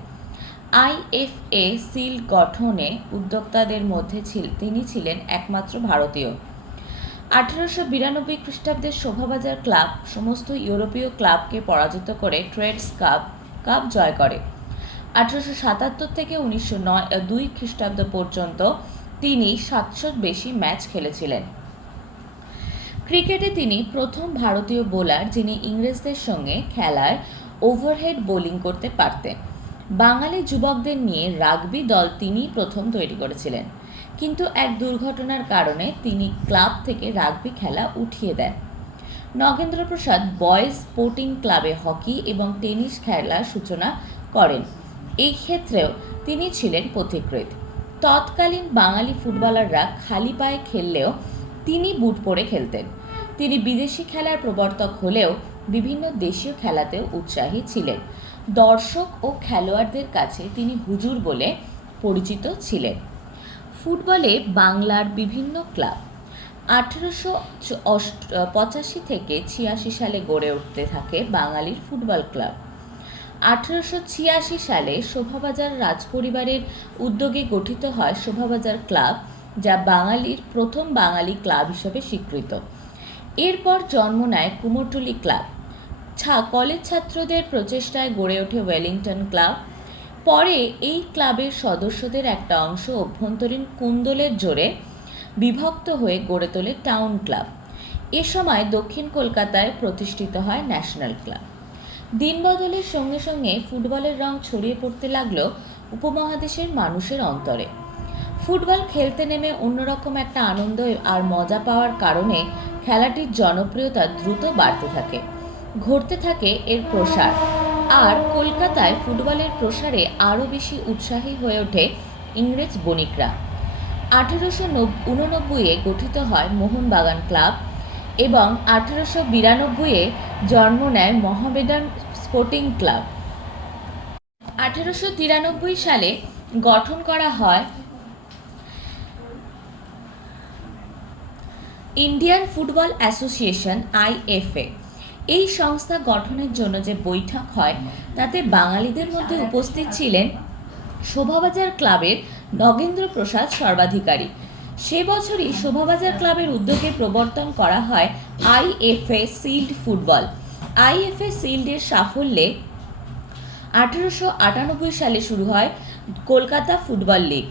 আইএফএ শিল্ড গঠনে উদ্যোক্তাদের মধ্যে তিনি ছিলেন একমাত্র ভারতীয়। 1892 খ্রিস্টাব্দে শোভাবাজার ক্লাব সমস্ত ইউরোপীয় ক্লাবকে পরাজিত করে ট্রেডস কাপ জয় করে। 1877 থেকে 1902 খ্রিস্টাব্দ পর্যন্ত তিনি 700 বেশি ম্যাচ খেলেছিলেন। ক্রিকেটে তিনি প্রথম ভারতীয় বোলার যিনি ইংরেজদের সঙ্গে খেলায় ওভারহেড বোলিং করতে পারতেন। বাঙালি যুবকদের নিয়ে রাগবি দল তিনিই প্রথম তৈরি করেছিলেন, কিন্তু এক দুর্ঘটনার কারণে তিনি ক্লাব থেকে রাগবি খেলা উঠিয়ে দেন। নগেন্দ্রপ্রসাদ বয়েজ স্পোর্টিং ক্লাবে হকি এবং টেনিস খেলার সূচনা করেন। এই ক্ষেত্রেও তিনি ছিলেন পথিকৃৎ। তৎকালীন বাঙালি ফুটবলাররা খালি পায়ে খেললেও তিনি বুট পরে খেলতেন। তিনি বিদেশি খেলার প্রবর্তক হলেও বিভিন্ন দেশীয় খেলাতেও উৎসাহী ছিলেন। দর্শক ও খেলোয়াড়দের কাছে তিনি হুজুর বলে পরিচিত ছিলেন। ফুটবলে বাংলার বিভিন্ন ক্লাব 1885 থেকে 86 সালে গড়ে উঠতে থাকে বাঙালির ফুটবল ক্লাব। 1886 সালে শোভাবাজার রাজপরিবারের উদ্যোগে গঠিত হয় শোভাবাজার ক্লাব, যা বাঙালির প্রথম বাঙালি ক্লাব হিসেবে স্বীকৃত। এরপর জন্ম নেয় কুমোরটুলি ক্লাব। কলেজ ছাত্রদের প্রচেষ্টায় গড়ে ওঠে ওয়েলিংটন ক্লাব। পরে এই ক্লাবের সদস্যদের একটা অংশ অভ্যন্তরীণ কুন্দলের জোরে বিভক্ত হয়ে গড়ে তোলে টাউন ক্লাব। এ সময় দক্ষিণ কলকাতায় প্রতিষ্ঠিত হয় ন্যাশনাল ক্লাব। দিন বদলের সঙ্গে সঙ্গে ফুটবলের রং ছড়িয়ে পড়তে লাগলো উপমহাদেশের মানুষের অন্তরে। ফুটবল খেলতে নেমে অন্যরকম একটা আনন্দ আর মজা পাওয়ার কারণে খেলাটির জনপ্রিয়তা দ্রুত বাড়তে থাকে, ঘটতে থাকে এর প্রসার। আর কলকাতায় ফুটবলের প্রসারে আরও বেশি উৎসাহী হয়ে ওঠে ইংরেজ বণিকরা। 1889-এ গঠিত হয় মোহনবাগান ক্লাব এবং 1892-এ জন্ম নেয় মোহামেডান স্পোর্টিং ক্লাব। 1893 সালে গঠন করা হয় ইন্ডিয়ান ফুটবল অ্যাসোসিয়েশন আইএফএ। এই সংস্থা গঠনের জন্য যে বৈঠক হয় তাতে বাঙালিদের মধ্যে উপস্থিত ছিলেন শোভাবাজার ক্লাবের নগেন্দ্রপ্রসাদ সর্বাধিকারী। সে বছরই শোভাবাজার ক্লাবের উদ্যোগে প্রবর্তন করা হয় আইএফএ শিল্ড ফুটবল। আইএফএ শিল্ডের সাফল্যে 1898 সালে শুরু হয় কলকাতা ফুটবল লীগ।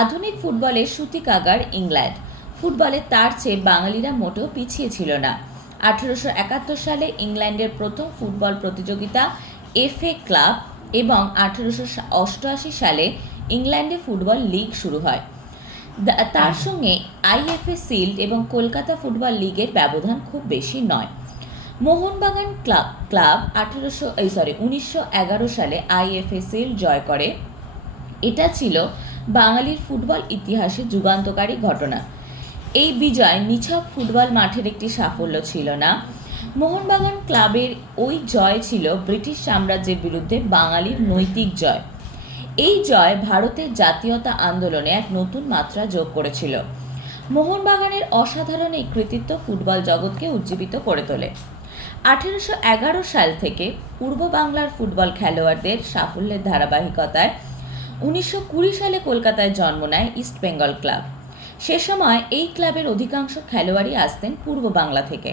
আধুনিক ফুটবলের সূতিকাগার ইংল্যান্ড। ফুটবলে তার চেয়ে বাঙালিরা মোটেও পিছিয়ে ছিল না। 1871 সালে ইংল্যান্ডের প্রথম ফুটবল প্রতিযোগিতা এফএ ক্লাব এবং 1888 সালে ইংল্যান্ডে ফুটবল লীগ শুরু হয়। তার সঙ্গে আইএফএ শিল্ড এবং কলকাতা ফুটবল লীগের ব্যবধান খুব বেশি নয়। মোহনবাগান ক্লাব 1911 সালে আইএফএ শিল্ড জয় করে। এটা ছিল বাঙালির ফুটবল ইতিহাসে যুগান্তকারী ঘটনা। এই বিজয় নিছক ফুটবল মাঠের একটি সাফল্য ছিল না। মোহনবাগান ক্লাবের ওই জয় ছিল ব্রিটিশ সাম্রাজ্যের বিরুদ্ধে বাঙালির নৈতিক জয়। এই জয় ভারতের জাতীয়তা আন্দোলনে এক নতুন মাত্রা যোগ করেছিল। মোহনবাগানের অসাধারণ এই কৃতিত্ব ফুটবল জগৎকে উজ্জীবিত করে তোলে। 1811 সাল থেকে পূর্ব বাংলার ফুটবল খেলোয়াড়দের সাফল্যের ধারাবাহিকতায় 1920 সালে কলকাতায় জন্ম নেয় ইস্ট বেঙ্গল ক্লাব। সে সময় এই ক্লাবের অধিকাংশ খেলোয়াড়ই আসতেন পূর্ব বাংলা থেকে।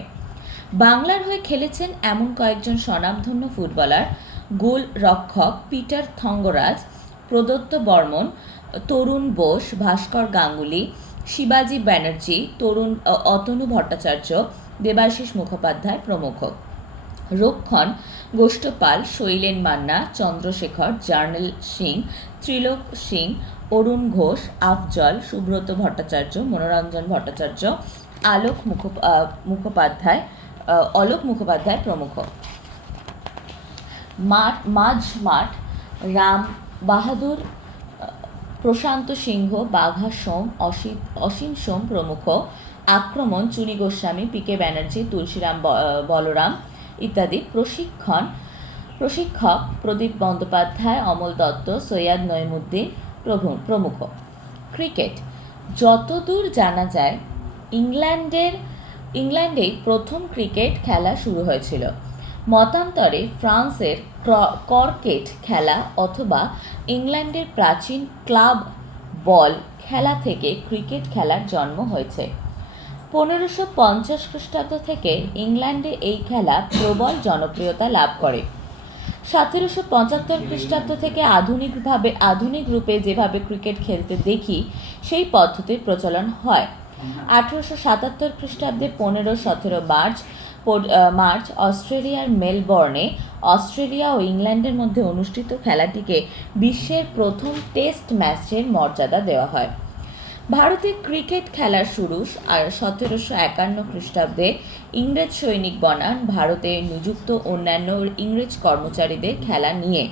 বাংলার হয়ে খেলেছেন এমন কয়েকজন স্বনামধন্য ফুটবলার গোল রক্ষক পিটার থঙ্গরাজ, প্রদত্ত বর্মন, তরুণ বোস, ভাস্কর গাঙ্গুলি, শিবাজি ব্যানার্জি, অতনু ভট্টাচার্য, দেবাশিস মুখোপাধ্যায় প্রমুখ। রক্ষণ গোষ্ঠপাল, শৈলেন মান্না, চন্দ্রশেখর, জার্নেল সিং, ত্রিলোক সিং, অরুণ ঘোষ, আফজল, সুব্রত ভট্টাচার্য, মনোরঞ্জন ভট্টাচার্য, অলোক মুখোপাধ্যায় প্রমুখ। মাঝমাঠ রাম বাহাদুর, প্রশান্ত সিংহ, বাঘা সোম, অসীম সোম প্রমুখ। আক্রমণ চুনি গোস্বামী, পি.কে. ব্যানার্জি, তুলসীরাম বলরাম ইত্যাদি। প্রশিক্ষক প্রদীপ বন্দ্যোপাধ্যায়, অমল দত্ত, সৈয়দ নঈমুদ্দিন প্রমুখ। ক্রিকেট যতদূর জানা যায় ইংল্যান্ডেই প্রথম ক্রিকেট খেলা শুরু হয়েছিল। মতান্তরে ফ্রান্সের ক্রিকেট খেলা অথবা ইংল্যান্ডের প্রাচীন ক্লাব বল খেলা থেকে ক্রিকেট খেলার জন্ম হয়েছে। 1550 খ্রিস্টাব্দ থেকে ইংল্যান্ডে এই খেলা প্রবল জনপ্রিয়তা লাভ করে। 1775 খ্রিস্টাব্দ থেকে আধুনিক রূপে যেভাবে ক্রিকেট খেলতে দেখি সেই পদ্ধতির প্রচলন হয়। 1877 খ্রিস্টাব্দে 15-17 মার্চ অস্ট্রেলিয়ার মেলবোর্নে অস্ট্রেলিয়া ও ইংল্যান্ডের মধ্যে অনুষ্ঠিত খেলাটিকে বিশ্বের প্রথম টেস্ট ম্যাচের মর্যাদা দেওয়া হয়। ভারতে ক্রিকেট খেলার শুরু 1751 খ্রিস্টাব্দে ইংরেজ সৈনিক বনাম ভারতে নিযুক্ত অন্যান্য ইংরেজ কর্মচারীদের খেলা নিয়ে।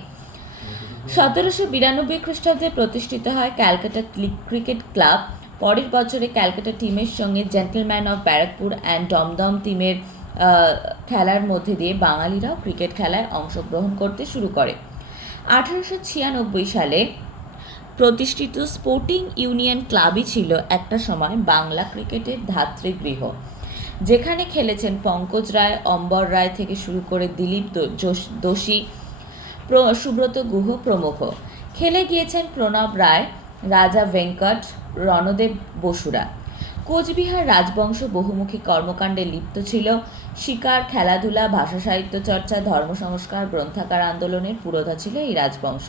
1792 খ্রিস্টাব্দে প্রতিষ্ঠিত হয় ক্যালকাটা ক্রিকেট ক্লাব। পরের বছরে ক্যালকাটা টিমের সঙ্গে gentleman of Barrackpore and Dum Dum টিমের খেলার মধ্যে দিয়ে বাঙালিরাও ক্রিকেট খেলায় অংশগ্রহণ করতে শুরু করে। 1896 সালে প্রতিষ্ঠিত স্পোর্টিং ইউনিয়ন ক্লাবই ছিল একটা সময় বাংলা ক্রিকেটের ধাত্রীগৃহ, যেখানে খেলেছেন পঙ্কজ রায়, অম্বর রায় থেকে শুরু করে দিলীপ দোষী, সুব্রত গুহ প্রমুখ। খেলে গিয়েছেন প্রণব রায়, রাজা ভেঙ্কট, রণদেব বসুরা। কোচবিহার রাজবংশ বহুমুখী কর্মকাণ্ডে লিপ্ত ছিল। শিকার, খেলাধুলা, ভাষা সাহিত্য চর্চা, ধর্ম সংস্কার, গ্রন্থাগার আন্দোলনের পুরোধা ছিল এই রাজবংশ।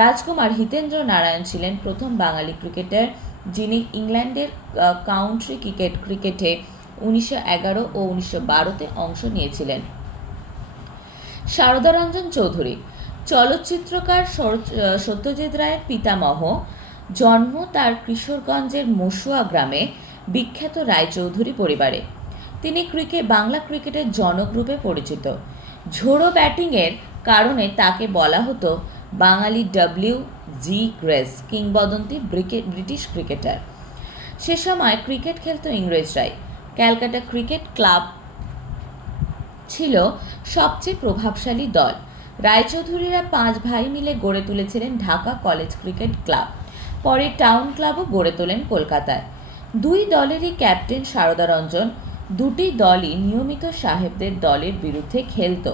রাজকুমার হিতেন্দ্র নারায়ণ ছিলেন প্রথম বাঙালি ক্রিকেটার যিনি ইংল্যান্ডের কাউন্টি ক্রিকেটে 1911 ও 1912-তে অংশ নিয়েছিলেন। শারদারঞ্জন চৌধুরী চলচ্চিত্রকার সত্যজিৎ রায়ের পিতামহ। জন্ম তার কিশোরগঞ্জের মসুয়া গ্রামে বিখ্যাত রায়চৌধুরী পরিবারে। তিনি বাংলা ক্রিকেটের জনক রূপে পরিচিত। ঝোড়ো ব্যাটিংয়ের কারণে তাকে বলা হতো বাঙালি W.G. গ্রেস, কিংবদন্তি ব্রিটিশ ক্রিকেটার। সে সময় ক্রিকেট খেলত ইংরেজরাই। ক্যালকাটা ক্রিকেট ক্লাব ছিল সবচেয়ে প্রভাবশালী দল। রায়চৌধুরীরা 5 ভাই মিলে গড়ে তুলেছিলেন ঢাকা কলেজ ক্রিকেট ক্লাব। পরে টাউন ক্লাবও গড়ে তোলেন কলকাতায়। 2 দলেরই ক্যাপ্টেন শারদারঞ্জন। 2টি দলই নিয়মিত সাহেবদের দলের বিরুদ্ধে খেলত।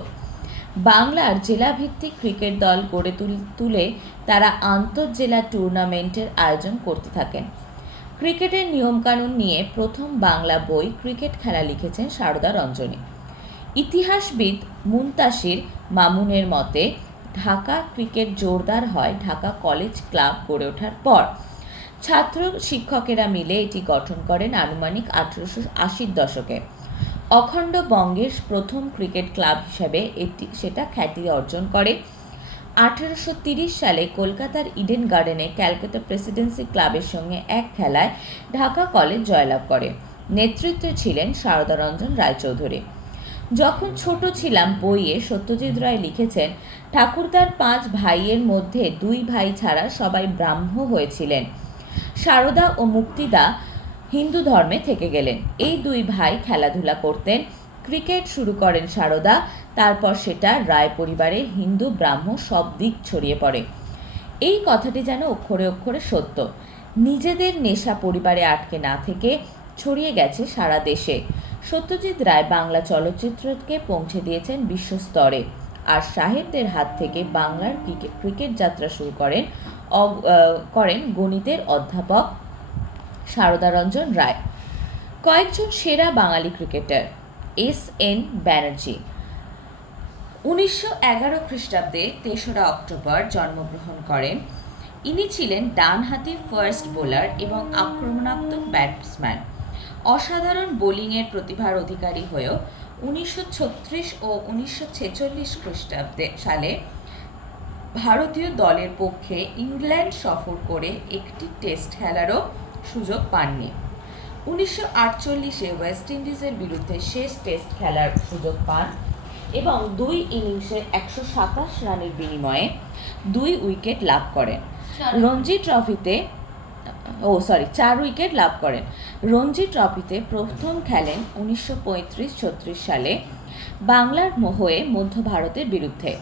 বাংলার জেলাভিত্তিক ক্রিকেট দল গড়ে তুলে তারা আন্তঃজেলা টুর্নামেন্টের আয়োজন করতে থাকেন। ক্রিকেটের নিয়মকানুন নিয়ে প্রথম বাংলা বই ক্রিকেট খেলা লিখেছেন শারদারঞ্জনী। ইতিহাসবিদ মুনতাসির মামুনের মতে ঢাকা ক্রিকেট জোরদার হয় ঢাকা কলেজ ক্লাব গড়ে ওঠার পর। ছাত্র শিক্ষকেরা মিলে এটি গঠন করেন আনুমানিক 1880-র দশকে। অখণ্ড বঙ্গের প্রথম ক্রিকেট ক্লাব হিসাবে সেটা খ্যাতি অর্জন করে। 1830 সালে কলকাতার ইডেন গার্ডেনে ক্যালকাটা প্রেসিডেন্সি ক্লাবের সঙ্গে এক খেলায় ঢাকা কলেজ জয়লাভ করে। নেতৃত্বে ছিলেন শারদারঞ্জন রায়চৌধুরী। যখন ছোট ছিলাম বইয়ে সত্যজিৎ রায় লিখেছেন, ঠাকুরদার 5 ভাইয়ের মধ্যে 2 ভাই ছাড়া সবাই ব্রাহ্ম হয়েছিলেন। সারদা ও মুক্তিদা হিন্দু ধর্মে থেকে গেলেন। এই 2 ভাই খেলাধুলা করতেন। ক্রিকেট শুরু করেন সারদা, তারপর সেটা রায় পরিবারে হিন্দু ব্রাহ্ম সব দিক ছড়িয়ে পড়ে। এই কথাটি যেন অক্ষরে অক্ষরে সত্য। নিজেদের নেশা পরিবারে আটকে না থেকে ছড়িয়ে গেছে সারা দেশে। সত্যজিৎ রায় বাংলা চলচ্চিত্রকে পৌঁছে দিয়েছেন বিশ্বস্তরে, আর সাহেবদের হাত থেকে বাংলার ক্রিকেট যাত্রা শুরু করেন গণিতের অধ্যাপক শারদারঞ্জন রায়। কয়েকজন সেরা বাঙালি ক্রিকেটার। S.N. ব্যানার্জি 1911 খ্রিস্টাব্দে 3রা অক্টোবর জন্মগ্রহণ করেন। ইনি ছিলেন ডানহাতি ফাস্ট বোলার এবং আক্রমণাত্মক ব্যাটসম্যান। অসাধারণ বোলিংয়ের প্রতিভার অধিকারী হয়েও 1936 ও 1946 খ্রিস্টাব্দে সালে ভারতীয় দলের পক্ষে ইংল্যান্ড সফর করে একটি টেস্ট খেলারও সুযোগ পাননি। 1948-এ ওয়েস্ট ইন্ডিজের বিরুদ্ধে শেষ টেস্ট খেলার সুযোগ পান এবং 2 ইনিংসে 127 রানের বিনিময়ে 2 উইকেট লাভ করেন। রঞ্জি ট্রফিতে 4 উইকেট লাভ করেন। রঞ্জি ট্রফিতে প্রথম খেলেন 1935-36 সালে বাংলার হয়ে মধ্য ভারতের বিরুদ্ধে।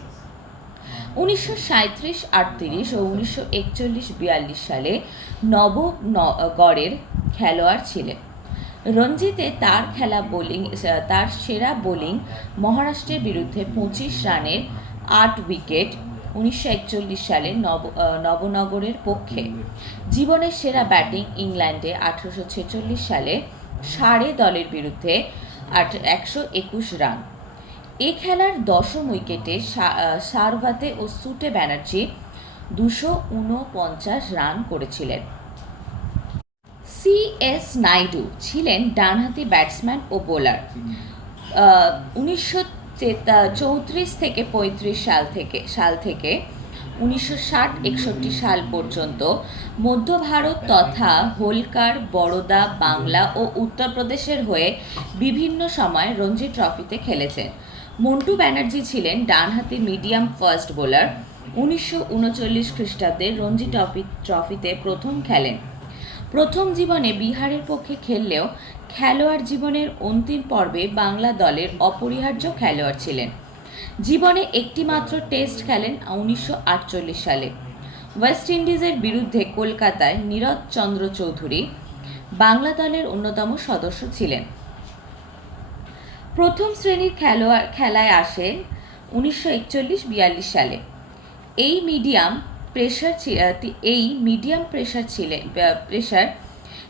1937-38 ও 1941-42 সালে নবগড়ের খেলোয়াড় ছিলেন। রঞ্জিতে তার সেরা বোলিং মহারাষ্ট্রের বিরুদ্ধে 25 রানের 8 উইকেট 1941 সালে নবনগরের পক্ষে। জীবনের সেরা ব্যাটিং ইংল্যান্ডে 1846 সালে সারে দলের বিরুদ্ধে 121 রান। এ খেলার দশম উইকেটে সারভাতে ও সুটে ব্যানার্জি 249 রান করেছিলেন। C.S. নাইডু ছিলেন ডানহাতি ব্যাটসম্যান ও বোলার। 1934-35 সাল থেকে 1960-61 সাল পর্যন্ত মধ্য ভারত তথা হোলকার, বরোদা, বাংলা ও উত্তরপ্রদেশের হয়ে বিভিন্ন সময় রঞ্জি ট্রফিতে খেলেছেন। মন্টু ব্যানার্জি ছিলেন ডানহাতি মিডিয়াম ফাস্ট বোলার। 1939 খ্রিস্টাব্দে রঞ্জি ট্রফিতে প্রথম খেলেন। প্রথম জীবনে বিহারের পক্ষে খেললেও খেলোয়াড় জীবনের অন্তিম পর্বে বাংলা দলের অপরিহার্য খেলোয়াড় ছিলেন। জীবনে একটিমাত্র টেস্ট খেলেন 1948 সালে। ওয়েস্ট ইন্ডিজের বিরুদ্ধে কলকাতায় নীরজ চন্দ্র চৌধুরী বাংলা দলের অন্যতম সদস্য ছিলেন। প্রথম শ্রেণীর খেলায় আসেন 1941-42 সালে। এই মিডিয়াম প্রেসার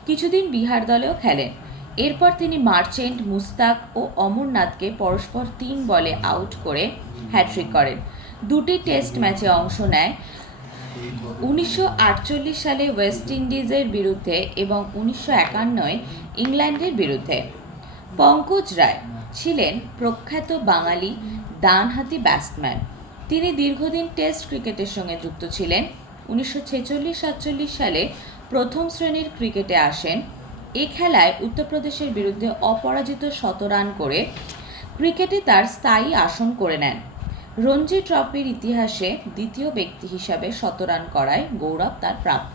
কিছুদিন বিহার দলেও খেলেন। এরপর তিনি মার্চেন্ট, মুস্তাক ও অমরনাথকে পরস্পর 3 বলে আউট করে হ্যাট্রিক করেন। 2টি টেস্ট ম্যাচে অংশ নেয় 1948 সালে ওয়েস্ট ইন্ডিজের বিরুদ্ধে এবং 1951 ইংল্যান্ডের বিরুদ্ধে। পঙ্কজ রায় ছিলেন প্রখ্যাত বাঙালি ডানহাতি ব্যাটসম্যান। তিনি দীর্ঘদিন টেস্ট ক্রিকেটের সঙ্গে যুক্ত ছিলেন। 1946-47 সালে প্রথম শ্রেণীর ক্রিকেটে আসেন। এ খেলায় উত্তরপ্রদেশের বিরুদ্ধে অপরাজিত 100 রান করে ক্রিকেটে তার স্থায়ী আসন করে নেন। রঞ্জি ট্রফির ইতিহাসে দ্বিতীয় ব্যক্তি হিসাবে 100 রান করায় গৌরব তার প্রাপ্য।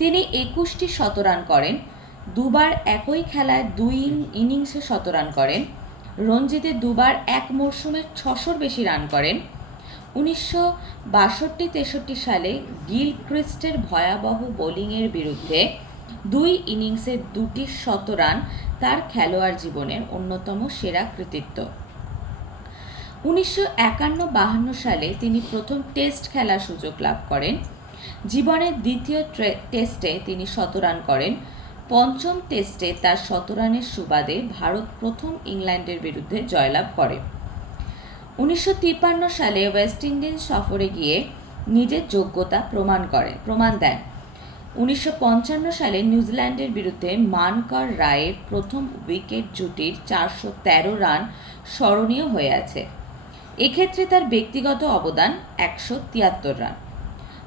তিনি 21টি 100 রান করেন। দুবার একই খেলায় 2 ইনিংসে 100 রান করেন। রঞ্জিতে দুবার এক মরশুমে 600-র বেশি রান করেন। 1962-63 সালে গিলক্রিস্টের ভয়াবহ বোলিংয়ের বিরুদ্ধে 2 ইনিংসে 2টি 100 রান তার খেলোয়াড় জীবনের অন্যতম সেরা কৃতিত্ব। 1951-52 সালে তিনি প্রথম টেস্ট খেলার সুযোগ লাভ করেন। জীবনের দ্বিতীয় টেস্টে তিনি 100 রান করেন। পঞ্চম টেস্টে তার 100 রানের সুবাদে ভারত প্রথম ইংল্যান্ডের বিরুদ্ধে জয়লাভ করে। 1953 সালে ওয়েস্ট ইন্ডিজ সফরে গিয়ে নিজের যোগ্যতা প্রমাণ দেন। 1955 সালে নিউজিল্যান্ডের বিরুদ্ধে মানকার রায়ের প্রথম উইকেট জুটির 413 রান স্মরণীয় হয়ে আছে। এক্ষেত্রে তার ব্যক্তিগত অবদান 173 রান।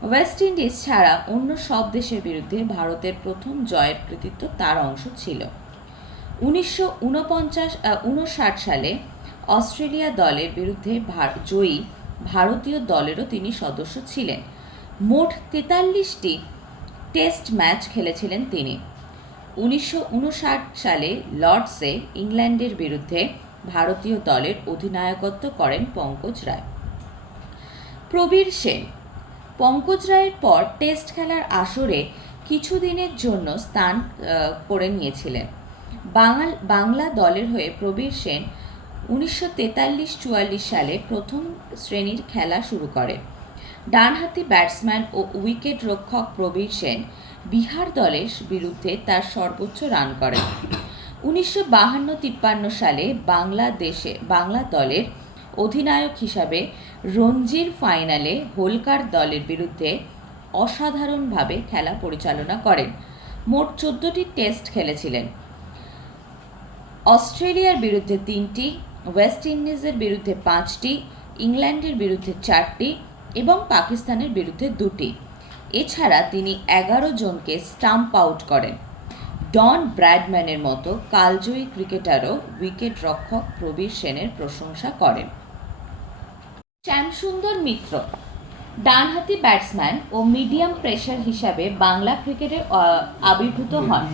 ওয়েস্ট ইন্ডিজ ছাড়া অন্য সব দেশের বিরুদ্ধে ভারতের প্রথম জয়ের কৃতিত্ব তার অংশ ছিল। 1959 সালে অস্ট্রেলিয়া দলের বিরুদ্ধে জয়ী ভারতীয় দলেরও তিনি সদস্য ছিলেন। মোট 43টি টেস্ট ম্যাচ খেলেছিলেন তিনি। 1959 সালে লর্ডসে ইংল্যান্ডের বিরুদ্ধে ভারতীয় দলের অধিনায়কত্ব করেন পঙ্কজ রায়। প্রবীর সেন পঙ্কজ রায়ের পর টেস্ট খেলার আসরে কিছুদিনের জন্য স্থান করে নিয়েছিলেন। বাংলা দলের হয়ে প্রবীর সেন 1943-44 সালে প্রথম শ্রেণীর খেলা শুরু করেন। ডানহাতি ব্যাটসম্যান ও উইকেট রক্ষক প্রবীর সেন বিহার দলের বিরুদ্ধে তার সর্বোচ্চ রান করেন। 1952-53 সালে বাংলা দলের অধিনায়ক হিসাবে রঞ্জির ফাইনালে হোলকার দলের বিরুদ্ধে অসাধারণভাবে খেলা পরিচালনা করেন। মোট 14টি টেস্ট খেলেছিলেন। অস্ট্রেলিয়ার বিরুদ্ধে 3টি, ওয়েস্ট ইন্ডিজের বিরুদ্ধে 5টি, ইংল্যান্ডের বিরুদ্ধে 4টি এবং পাকিস্তানের বিরুদ্ধে 2টি। এছাড়া তিনি 11 জনকে স্টাম্প আউট করেন। ডন ব্র্যাডম্যানের মতো কালজয়ী ক্রিকেটারও উইকেট রক্ষক প্রবীর সেনের প্রশংসা করেন। শ্যামসুন্দর মিত্র ডানহাতি ব্যাটসম্যান ও মিডিয়াম প্রেসার হিসাবে বাংলা ক্রিকেটে আবির্ভূত হন।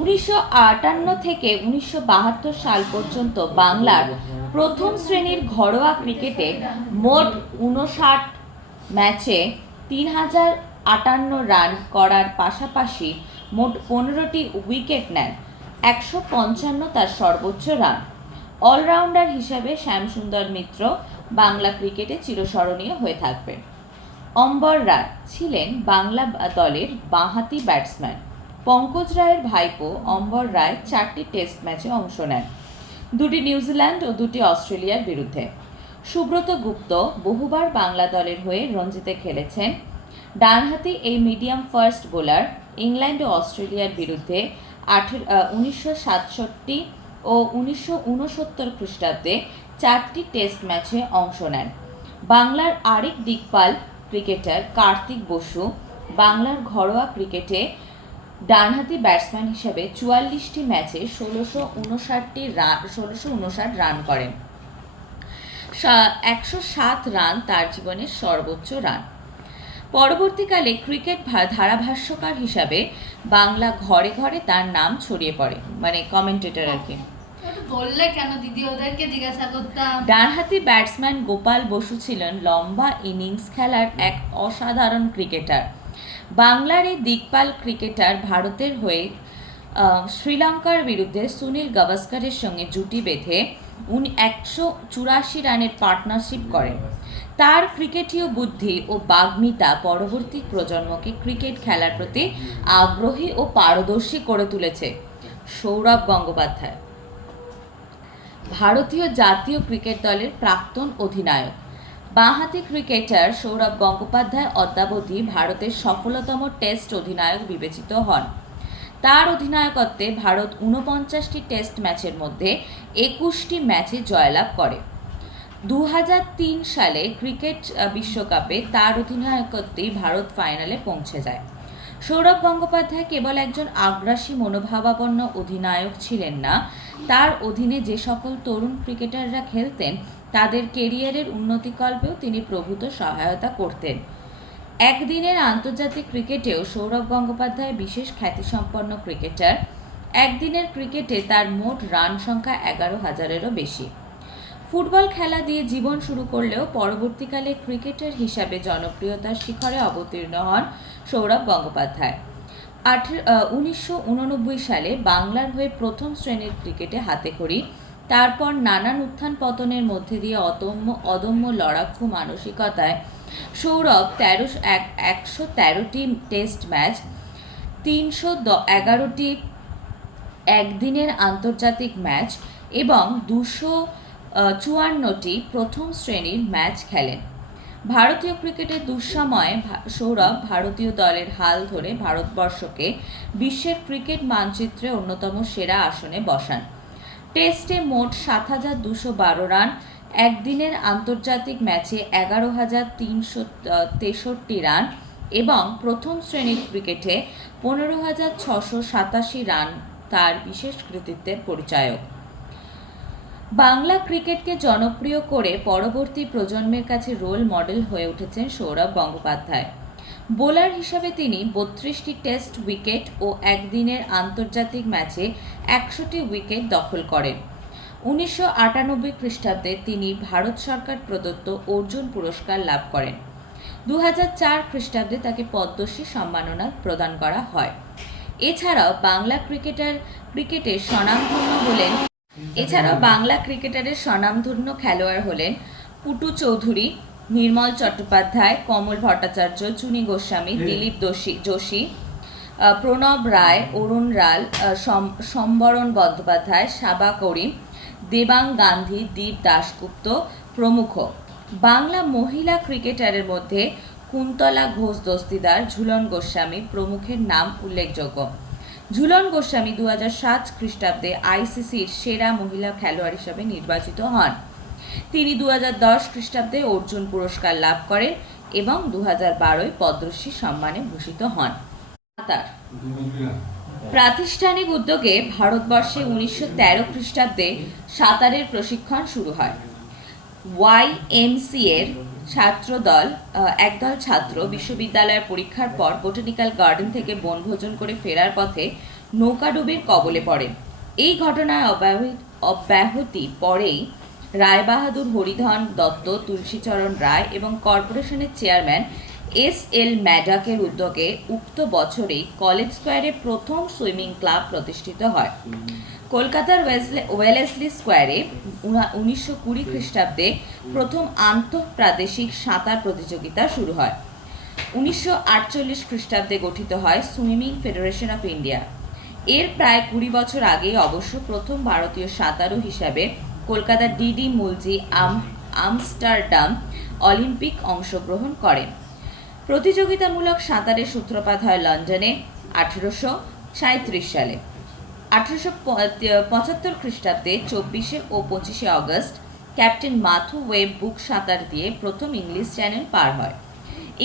1958 থেকে 1972 সাল পর্যন্ত বাংলার প্রথম শ্রেণীর ঘরোয়া ক্রিকেটে মোট 59 ম্যাচে 3058 রান করার পাশাপাশি মোট 15টি উইকেট নেন। 155 তার সর্বোচ্চ রান। অলরাউন্ডার হিসাবে শ্যামসুন্দর মিত্র বাংলা ক্রিকেটে চিরস্মরণীয় হয়ে থাকবেন। অম্বর রায় ছিলেন বাংলা দলের বাঁহাতি ব্যাটসম্যান। পঙ্কজ রায়ের ভাইপো অম্বর রায় 4টি টেস্ট ম্যাচে অংশ নেন, 2টি নিউজিল্যান্ড ও 2টি অস্ট্রেলিয়ার বিরুদ্ধে। সুব্রত গুপ্ত বহুবার বাংলা দলের হয়ে রঞ্জিতে খেলেছেন। ডানহাতি এই মিডিয়াম ফাস্ট বোলার ইংল্যান্ড ও অস্ট্রেলিয়ার বিরুদ্ধে 1967 ও 1969 খ্রিস্টাব্দে 4টি টেস্ট ম্যাচে অংশ নেন। বাংলার আরেক দিকপাল ক্রিকেটার কার্তিক বসু বাংলার ঘরোয়া ক্রিকেটে ডানহাতি ব্যাটসম্যান হিসেবে 44টি ম্যাচে 1659 রান করেন। 107 রান তার জীবনের সর্বোচ্চ রান। পরবর্তীকালে ক্রিকেট ধারাভাষ্যকার হিসাবে বাংলা ঘরে ঘরে তার নাম ছড়িয়ে পড়ে, মানে কমেন্টেটর আর কি। বললে কেন দিদি, ওদেরকে জিজ্ঞাসা করতাম। ডানহাতি ব্যাটসম্যান গোপাল বসু ছিলেন লম্বা ইনিংস খেলার এক অসাধারণ ক্রিকেটার। বাংলার এই দিকপাল ক্রিকেটার ভারতের হয়ে শ্রীলঙ্কার বিরুদ্ধে সুনীল গাভাস্করের সঙ্গে জুটি বেঁধে 184 রানের পার্টনারশিপ করেন। তার ক্রিকেটীয় বুদ্ধি ও বাগ্মিতা পরবর্তী প্রজন্মকে ক্রিকেট খেলার প্রতি আগ্রহী ও পারদর্শী করে তুলেছে। সৌরভ গঙ্গোপাধ্যায় ভারতীয় জাতীয় ক্রিকেট দলের প্রাক্তন অধিনায়ক। বাঁহাতি ক্রিকেটার সৌরভ গঙ্গোপাধ্যায় অদ্যাবধি ভারতের সফলতম টেস্ট অধিনায়ক বিবেচিত হন। তার অধিনায়কত্বে ভারত 49টি টেস্ট ম্যাচের মধ্যে 21টি ম্যাচে জয়লাভ করে। 2003 সালে ক্রিকেট বিশ্বকাপে তার অধিনায়কত্বেই ভারত ফাইনালে পৌঁছে যায়। সৌরভ গঙ্গোপাধ্যায় কেবল একজন আগ্রাসী মনোভাবাপন্ন অধিনায়ক ছিলেন না, তার অধীনে যে সকল তরুণ ক্রিকেটাররা খেলতেন তাদের কেরিয়ারের উন্নতিকল্পেও তিনি প্রভূত সহায়তা করতেন। একদিনের আন্তর্জাতিক ক্রিকেটেও সৌরভ গঙ্গোপাধ্যায় বিশেষ খ্যাতিসম্পন্ন ক্রিকেটার। একদিনের ক্রিকেটে তার মোট রান সংখ্যা 11,000-এরও বেশি। ফুটবল খেলা দিয়ে জীবন শুরু করলেও পরবর্তীকালে ক্রিকেটার হিসাবে জনপ্রিয়তার শিখরে অবতীর্ণ হন সৌরভ গঙ্গোপাধ্যায়। 1989 সালে বাংলার হয়ে প্রথম শ্রেণীর ক্রিকেটে হাতেখড়ি, তারপর নানান উত্থান পতনের মধ্যে দিয়ে অদম্য লড়াকু মানসিকতায় সৌরভ 113টি টেস্ট ম্যাচ, 311টি একদিনের আন্তর্জাতিক ম্যাচ এবং 254টি প্রথম শ্রেণীর ম্যাচ খেলেন। ভারতীয় ক্রিকেটের দুঃসময়ে সৌরভ ভারতীয় দলের হাল ধরে ভারতবর্ষকে বিশ্বের ক্রিকেট মানচিত্রে অন্যতম সেরা আসনে বসান। টেস্টে মোট 7,212 রান, একদিনের আন্তর্জাতিক ম্যাচে 11,363 রান এবং প্রথম শ্রেণীর ক্রিকেটে 15,687 রান তার বিশেষ কৃতিত্বের পরিচায়ক। বাংলা ক্রিকেটকে জনপ্রিয় করে পরবর্তী প্রজন্মের কাছে রোল মডেল হয়ে উঠেছেন সৌরভ গঙ্গোপাধ্যায়। বোলার হিসাবে তিনি 32টি টেস্ট উইকেট ও একদিনের আন্তর্জাতিক ম্যাচে 100টি উইকেট দখল করেন। 1998 খ্রিস্টাব্দে তিনি ভারত সরকার প্রদত্ত অর্জুন পুরস্কার লাভ করেন। 2004 খ্রিস্টাব্দে তাকে পদ্মশ্রী সম্মাননা প্রদান করা হয়। এছাড়াও বাংলা ক্রিকেটের স্বনামধন্য খেলোয়াড় হলেন পুটু চৌধুরী, নির্মল চট্টোপাধ্যায়, কমল ভট্টাচার্য, চুনি গোস্বামী, দিলীপ যোশী, প্রণব রায়, অরুণ রাল, সম্বরণ বন্দ্যোপাধ্যায়, সাবা করিম, দেবাং গান্ধী, দীপ দাশগুপ্ত প্রমুখ। বাংলা মহিলা ক্রিকেটারের মধ্যে কুন্তলা ঘোষ দস্তিদার, ঝুলন গোস্বামী প্রমুখের নাম উল্লেখযোগ্য। ঝুলন গোস্বামী 2007 খ্রিস্টাব্দে আইসিসির সেরা মহিলা খেলোয়াড় হিসেবে নির্বাচিত হন। তিনি 2010 খ্রিস্টাব্দে অর্জুন পুরস্কার লাভ করেন এবং 2012 পদ্মশ্রী সম্মানে ভূষিত হন। সাঁতার। প্রাতিষ্ঠানিক উদ্যোগে ভারতবর্ষে 1913 খ্রিস্টাব্দে সাঁতারের প্রশিক্ষণ শুরু হয়। YMCA-র একদল ছাত্র বিশ্ববিদ্যালয়ের পরীক্ষার পর বোটানিক্যাল গার্ডেন থেকে বনভোজন করে ফেরার পথে নৌকাডুবির কবলে পড়েন। এই ঘটনায় অব্যাহতি পরেই রায়বাহাদুর হরিধন দত্ত, তুলসীচরণ রায় এবং কর্পোরেশনের চেয়ারম্যান SL ম্যাডাকের উদ্যোগে উক্ত বছরেই কলেজ স্কোয়ারে প্রথম সুইমিং ক্লাব প্রতিষ্ঠিত হয়। কলকাতার ওয়েলেসলি স্কোয়ারে 1920 খ্রিস্টাব্দে প্রথম আন্তঃপ্রাদেশিক সাঁতার প্রতিযোগিতা শুরু হয়। 1948 খ্রিস্টাব্দে গঠিত হয় সুইমিং ফেডারেশন অফ ইন্ডিয়া। এর প্রায় 20 বছর আগে অবশ্য প্রথম ভারতীয় সাঁতারু হিসাবে কলকাতার ডিডি মুলজি আমস্টারডাম অলিম্পিক অংশগ্রহণ করেন। প্রতিযোগিতামূলক সাঁতারের সূত্রপাত হয় লন্ডনে 1837 সালে। 1875 খ্রিস্টাব্দে 24 ও 25 অগস্ট ক্যাপ্টেন মাথু ওয়েব বুক সাঁতার দিয়ে প্রথম ইংলিশ চ্যানেল পার হয়।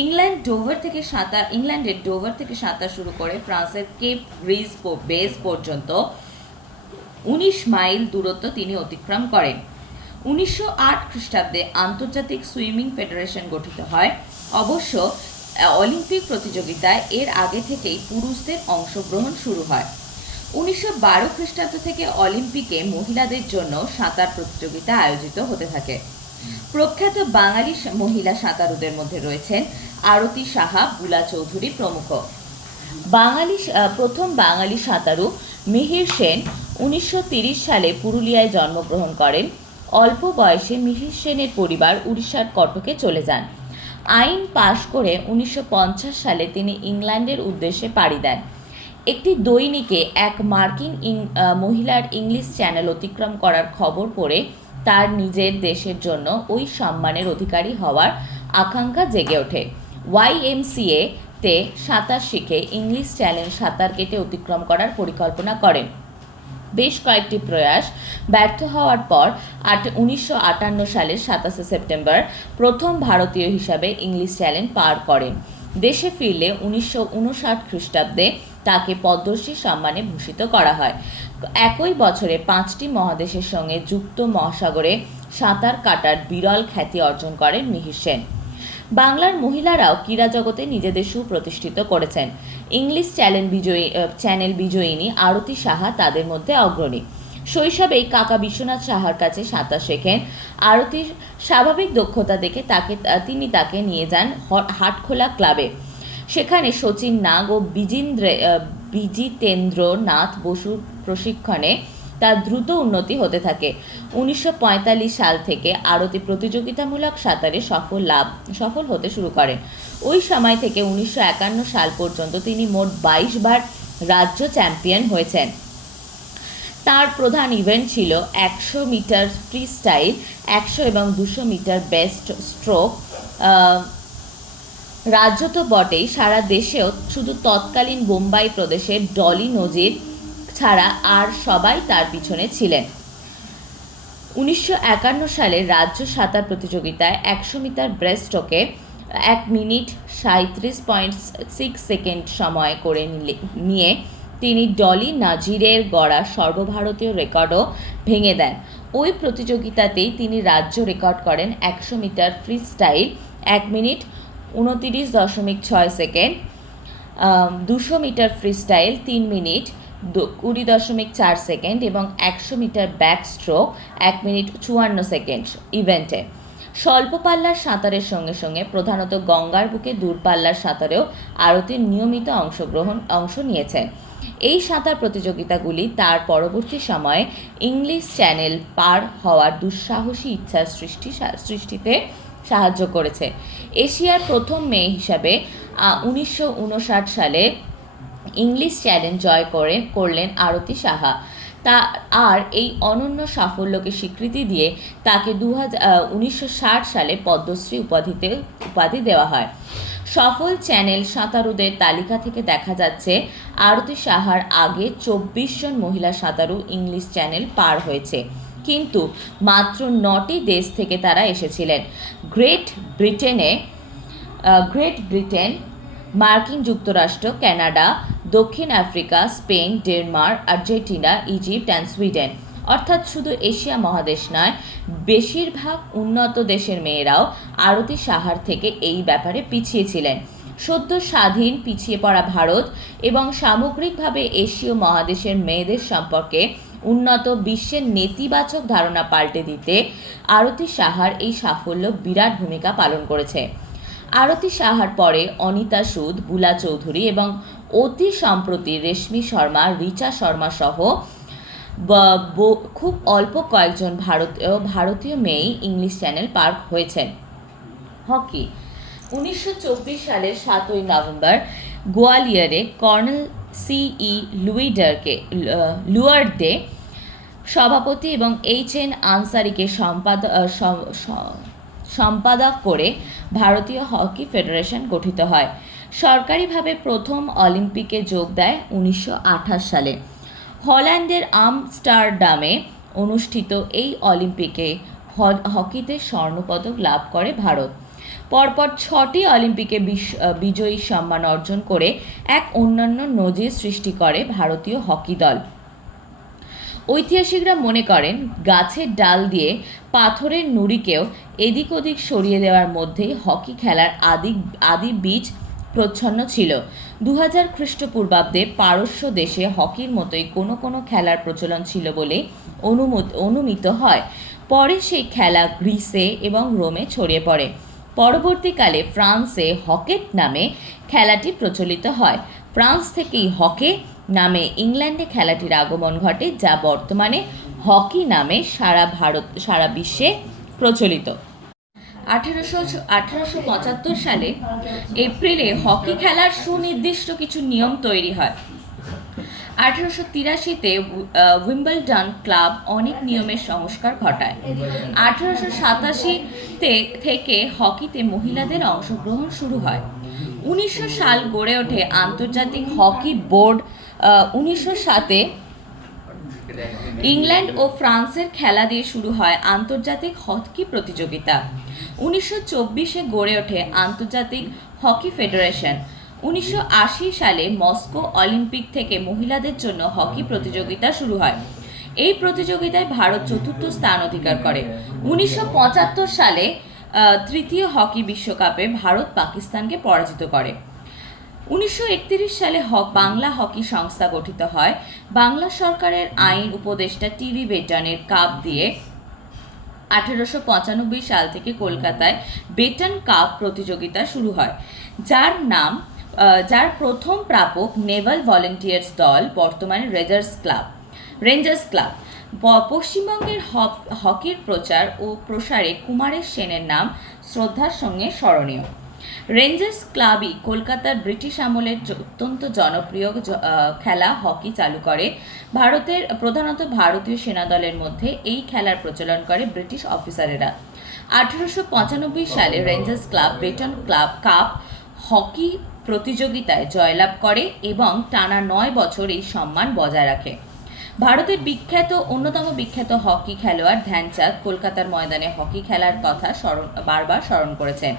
ইংল্যান্ডের ডোভার থেকে সাঁতার শুরু করে ফ্রান্সের কেপ ব্রিজ বেস পর্যন্ত 19 মাইল দূরত্ব তিনি অতিক্রম করেন। 1908 খ্রিস্টাব্দে আন্তর্জাতিক সুইমিং ফেডারেশন গঠিত হয়। অবশ্য অলিম্পিক প্রতিযোগিতায় এর আগে থেকেই পুরুষদের অংশগ্রহণ শুরু হয়। 1912 খ্রিস্টাব্দ থেকে অলিম্পিকে মহিলাদের জন্য সাঁতার প্রতিযোগিতা আয়োজিত হতে থাকে। প্রখ্যাত বাঙালি মহিলা সাঁতারুদের মধ্যে রয়েছেন আরতি সাহা, বুলা চৌধুরী প্রমুখ। প্রথম বাঙালি সাঁতারু মিহির সেন 1930 সালে পুরুলিয়ায় জন্মগ্রহণ করেন। অল্প বয়সে মিহির সেনের পরিবার উড়িষ্যার কটকে চলে যান। আইন পাশ করে 1950 সালে তিনি ইংল্যান্ডের উদ্দেশ্যে পাড়ি দেন। একটি দৈনিকে এক মার্কিন মহিলার ইংলিশ চ্যানেল অতিক্রম করার খবর পড়ে তার নিজের দেশের জন্য ওই সম্মানের অধিকারী হওয়ার আকাঙ্ক্ষা জেগে ওঠে। YMCA-তে সাঁতার শিখে ইংলিশ চ্যানেল সাঁতার কেটে অতিক্রম করার পরিকল্পনা করেন। বেশ কয়েকটি প্রয়াস ব্যর্থ হওয়ার পর 1958 সালের 27 সেপ্টেম্বর প্রথম ভারতীয় হিসাবে ইংলিশ চ্যানেল পার করেন। দেশে ফিরলে 1959 খ্রিস্টাব্দে তাকে পদ্মশ্রী সম্মানে ভূষিত করা হয়। একই বছরে 5টি মহাদেশের সঙ্গে যুক্ত মহাসাগরে সাঁতার কাটার বিরল খ্যাতি অর্জন করেন মিহির সেন। বাংলার মহিলারাও ক্রীড়া জগতে নিজেদের সুপ্রতিষ্ঠিত করেছেন। ইংলিশ চ্যানেল বিজয়িনী আরতি সাহা তাদের মধ্যে অগ্রণী। শৈশবেই কাকা বিশ্বনাথ সাহার কাছে সাঁতার শেখেন। আরতির স্বাভাবিক দক্ষতা দেখে তিনি তাকে নিয়ে যান হাটখোলা ক্লাবে। সেখানে শচীন নাগ ও বিজিতেন্দ্রনাথ বসুর প্রশিক্ষণে তার দ্রুত উন্নতি হতে থাকে। 1945 সাল থেকে আরতি প্রতিযোগিতামূলক সাঁতারে সফল হতে শুরু করেন। ওই সময় থেকে 1951 সাল পর্যন্ত তিনি মোট 22 বার রাজ্য চ্যাম্পিয়ন হয়েছেন। তার প্রধান ইভেন্ট ছিল 100 মিটার ফ্রি স্টাইল, 100 এবং 200 মিটার বেস্ট স্ট্রোক। রাজ্য তো বটেই, সারা দেশেও শুধু তৎকালীন বোম্বাই প্রদেশের ডলি নজির ছাড়া আর সবাই তার পিছনে ছিলেন। 1951 সালে রাজ্য সাঁতার প্রতিযোগিতায় 100 মিটার ব্রেস্টস্ট্রোকে 1 মিনিট 37.6 সেকেন্ড সময় করে নিয়ে তিনি ডলি নাজিরের গড়া সর্বভারতীয় রেকর্ডও ভেঙে দেন। ওই প্রতিযোগিতাতেই তিনি রাজ্য রেকর্ড করেন 100 metre free style 1 minute 29.6 second, 200 metre free style 3 minute 20.4 second এবং 100 metre back stroke 1 minute 54 second ইভেন্টে। স্বল্প পাল্লার সাঁতারের সঙ্গে সঙ্গে প্রধানত গঙ্গার বুকে দূরপাল্লার সাঁতারেও আরতির নিয়মিত অংশ নিয়েছেন। এই সাঁতার প্রতিযোগিতাগুলি তার পরবর্তী সময়ে ইংলিশ চ্যানেল পার হওয়ার দুঃসাহসী ইচ্ছার সৃষ্টিতে সাহায্য করেছে। এশিয়ার প্রথম মেয়ে হিসাবে 1959 সালে ইংলিশ চ্যানেল জয় করলেন আরতি সাহা। আর এই অনন্য সাফল্যকে স্বীকৃতি দিয়ে তাকে 1960 সালে পদ্মশ্রী উপাধিতে উপাধি দেওয়া হয়। সফল চ্যানেল সাঁতারুদের তালিকা থেকে দেখা যাচ্ছে আরতি সাহার আগে 24 জন মহিলা সাঁতারু ইংলিশ চ্যানেল পার হয়েছে, কিন্তু মাত্র 9টি দেশ থেকে তারা এসেছিলেন। গ্রেট ব্রিটেন, মার্কিন যুক্তরাষ্ট্র, কানাডা, দক্ষিণ Africa, Spain, Denmark, Argentina, Egypt and Sweden. অর্থাৎ শুধু এশিয়া মহাদেশ নয়, বেশিরভাগ উন্নত দেশের মেয়েরাও আরতি সাহার থেকে এই ব্যাপারে পিছিয়ে ছিলেন। সদ্য স্বাধীন পিছিয়ে পড়া ভারত এবং সামগ্রিকভাবে এশীয় মহাদেশের মেয়েদের সম্পর্কে উন্নত বিশ্বের নেতিবাচক ধারণা পাল্টে দিতে আরতি সাহার এই সাফল্য বিরাট ভূমিকা পালন করেছে। আরতি সাহার পরে অনিতা সুদ, বুলা চৌধুরী এবং অতি সম্প্রতি রেশমি শর্মা, রিচা শর্মা সহ খুব অল্প কয়েকজন ভারতীয় মেয়েই ইংলিশ চ্যানেল পার হয়েছেন। হকি 1924 সালের 7ই নভেম্বর গোয়ালিয়রে কর্নেল সিই লুয়ার্ডে সভাপতি এবং এইচ.এন. আনসারিকে সম্পাদক করে ভারতীয় হকি ফেডারেশন গঠিত হয়। সরকারিভাবে প্রথম অলিম্পিকে যোগ দেয় 1928 সালে। হল্যান্ডের আমস্টারডামে অনুষ্ঠিত এই অলিম্পিকে হকিতে স্বর্ণপদক লাভ করে ভারত। পরপর 6টি অলিম্পিকে বিজয়ী সম্মান অর্জন করে এক অন্যান্য নজির সৃষ্টি করে ভারতীয় হকি দল। ঐতিহাসিকরা মনে করেন গাছের ডাল দিয়ে পাথরের নুড়িকেও এদিক ওদিক সরিয়ে দেওয়ার মধ্যেই হকি খেলার আদি বীজ প্রচ্ছন্ন ছিল। 2000 খ্রিস্টপূর্বাব্দে পারস্য দেশে হকির মতোই কোনো কোনো খেলার প্রচলন ছিল বলে অনুমিত হয়। পরে সেই খেলা গ্রিসে এবং রোমে ছড়িয়ে পড়ে। পরবর্তীকালে ফ্রান্সে হকেট নামে খেলাটি প্রচলিত হয়। ফ্রান্স থেকেই হকে নামে ইংল্যান্ডে খেলাটির আগমন ঘটে, যা বর্তমানে হকি নামে সারা বিশ্বে প্রচলিত। 1875 সালে এপ্রিলে হকি খেলার সুনির্দিষ্ট কিছু নিয়ম তৈরি হয়। 1883-তে উইম্বলডন ক্লাব অনেক নিয়মের সংস্কার ঘটায়। 1887 থেকে হকিতে মহিলাদের অংশগ্রহণ শুরু হয়। 1900 সাল গড়ে ওঠে আন্তর্জাতিক হকি বোর্ড। 1907-এ ইংল্যান্ড ও ফ্রান্সের খেলা দিয়ে শুরু হয় আন্তর্জাতিক হকি প্রতিযোগিতা। 1924-এ গড়ে ওঠে আন্তর্জাতিক হকি ফেডারেশন। 1980 সালে মস্কো অলিম্পিক থেকে মহিলাদের জন্য হকি প্রতিযোগিতা শুরু হয়। এই প্রতিযোগিতায় ভারত 4র্থ স্থান অধিকার করে। 1975 সালে তৃতীয় হকি বিশ্বকাপে ভারত পাকিস্তানকে পরাজিত করে। 1931 সালে বাংলা হকি সংস্থা গঠিত হয়। বাংলা সরকারের আইন উপদেষ্টা টিভি বেটনের কাপ দিয়ে 1895 সাল থেকে কলকাতায় বেটন কাপ প্রতিযোগিতা শুরু হয়, যার প্রথম প্রাপক নেভাল ভলেন্টিয়ার্স দল, বর্তমানে রেঞ্জার্স ক্লাব। পশ্চিমবঙ্গের হকির প্রচার ও প্রসারে কুমারের সেনের নাম শ্রদ্ধার সঙ্গে স্মরণীয়। রেঞ্জার্স ক্লাবই কলকাতার ব্রিটিশ আমলের অত্যন্ত জনপ্রিয় খেলা হকি চালু করে। প্রধানত ভারতীয় সেনাদলের মধ্যে এই খেলার প্রচলন করে ব্রিটিশ অফিসারেরা। 1895 সালে rangers club button cup hockey প্রতিযোগিতায় জয়লাভ করে এবং টানা 9 বছর এই সম্মান বজায় রাখে। ভারতের অন্যতম বিখ্যাত হকি খেলোয়াড় ধ্যানচাঁদ কলকাতার ময়দানে হকি খেলার কথা বারবার স্মরণ করেছেন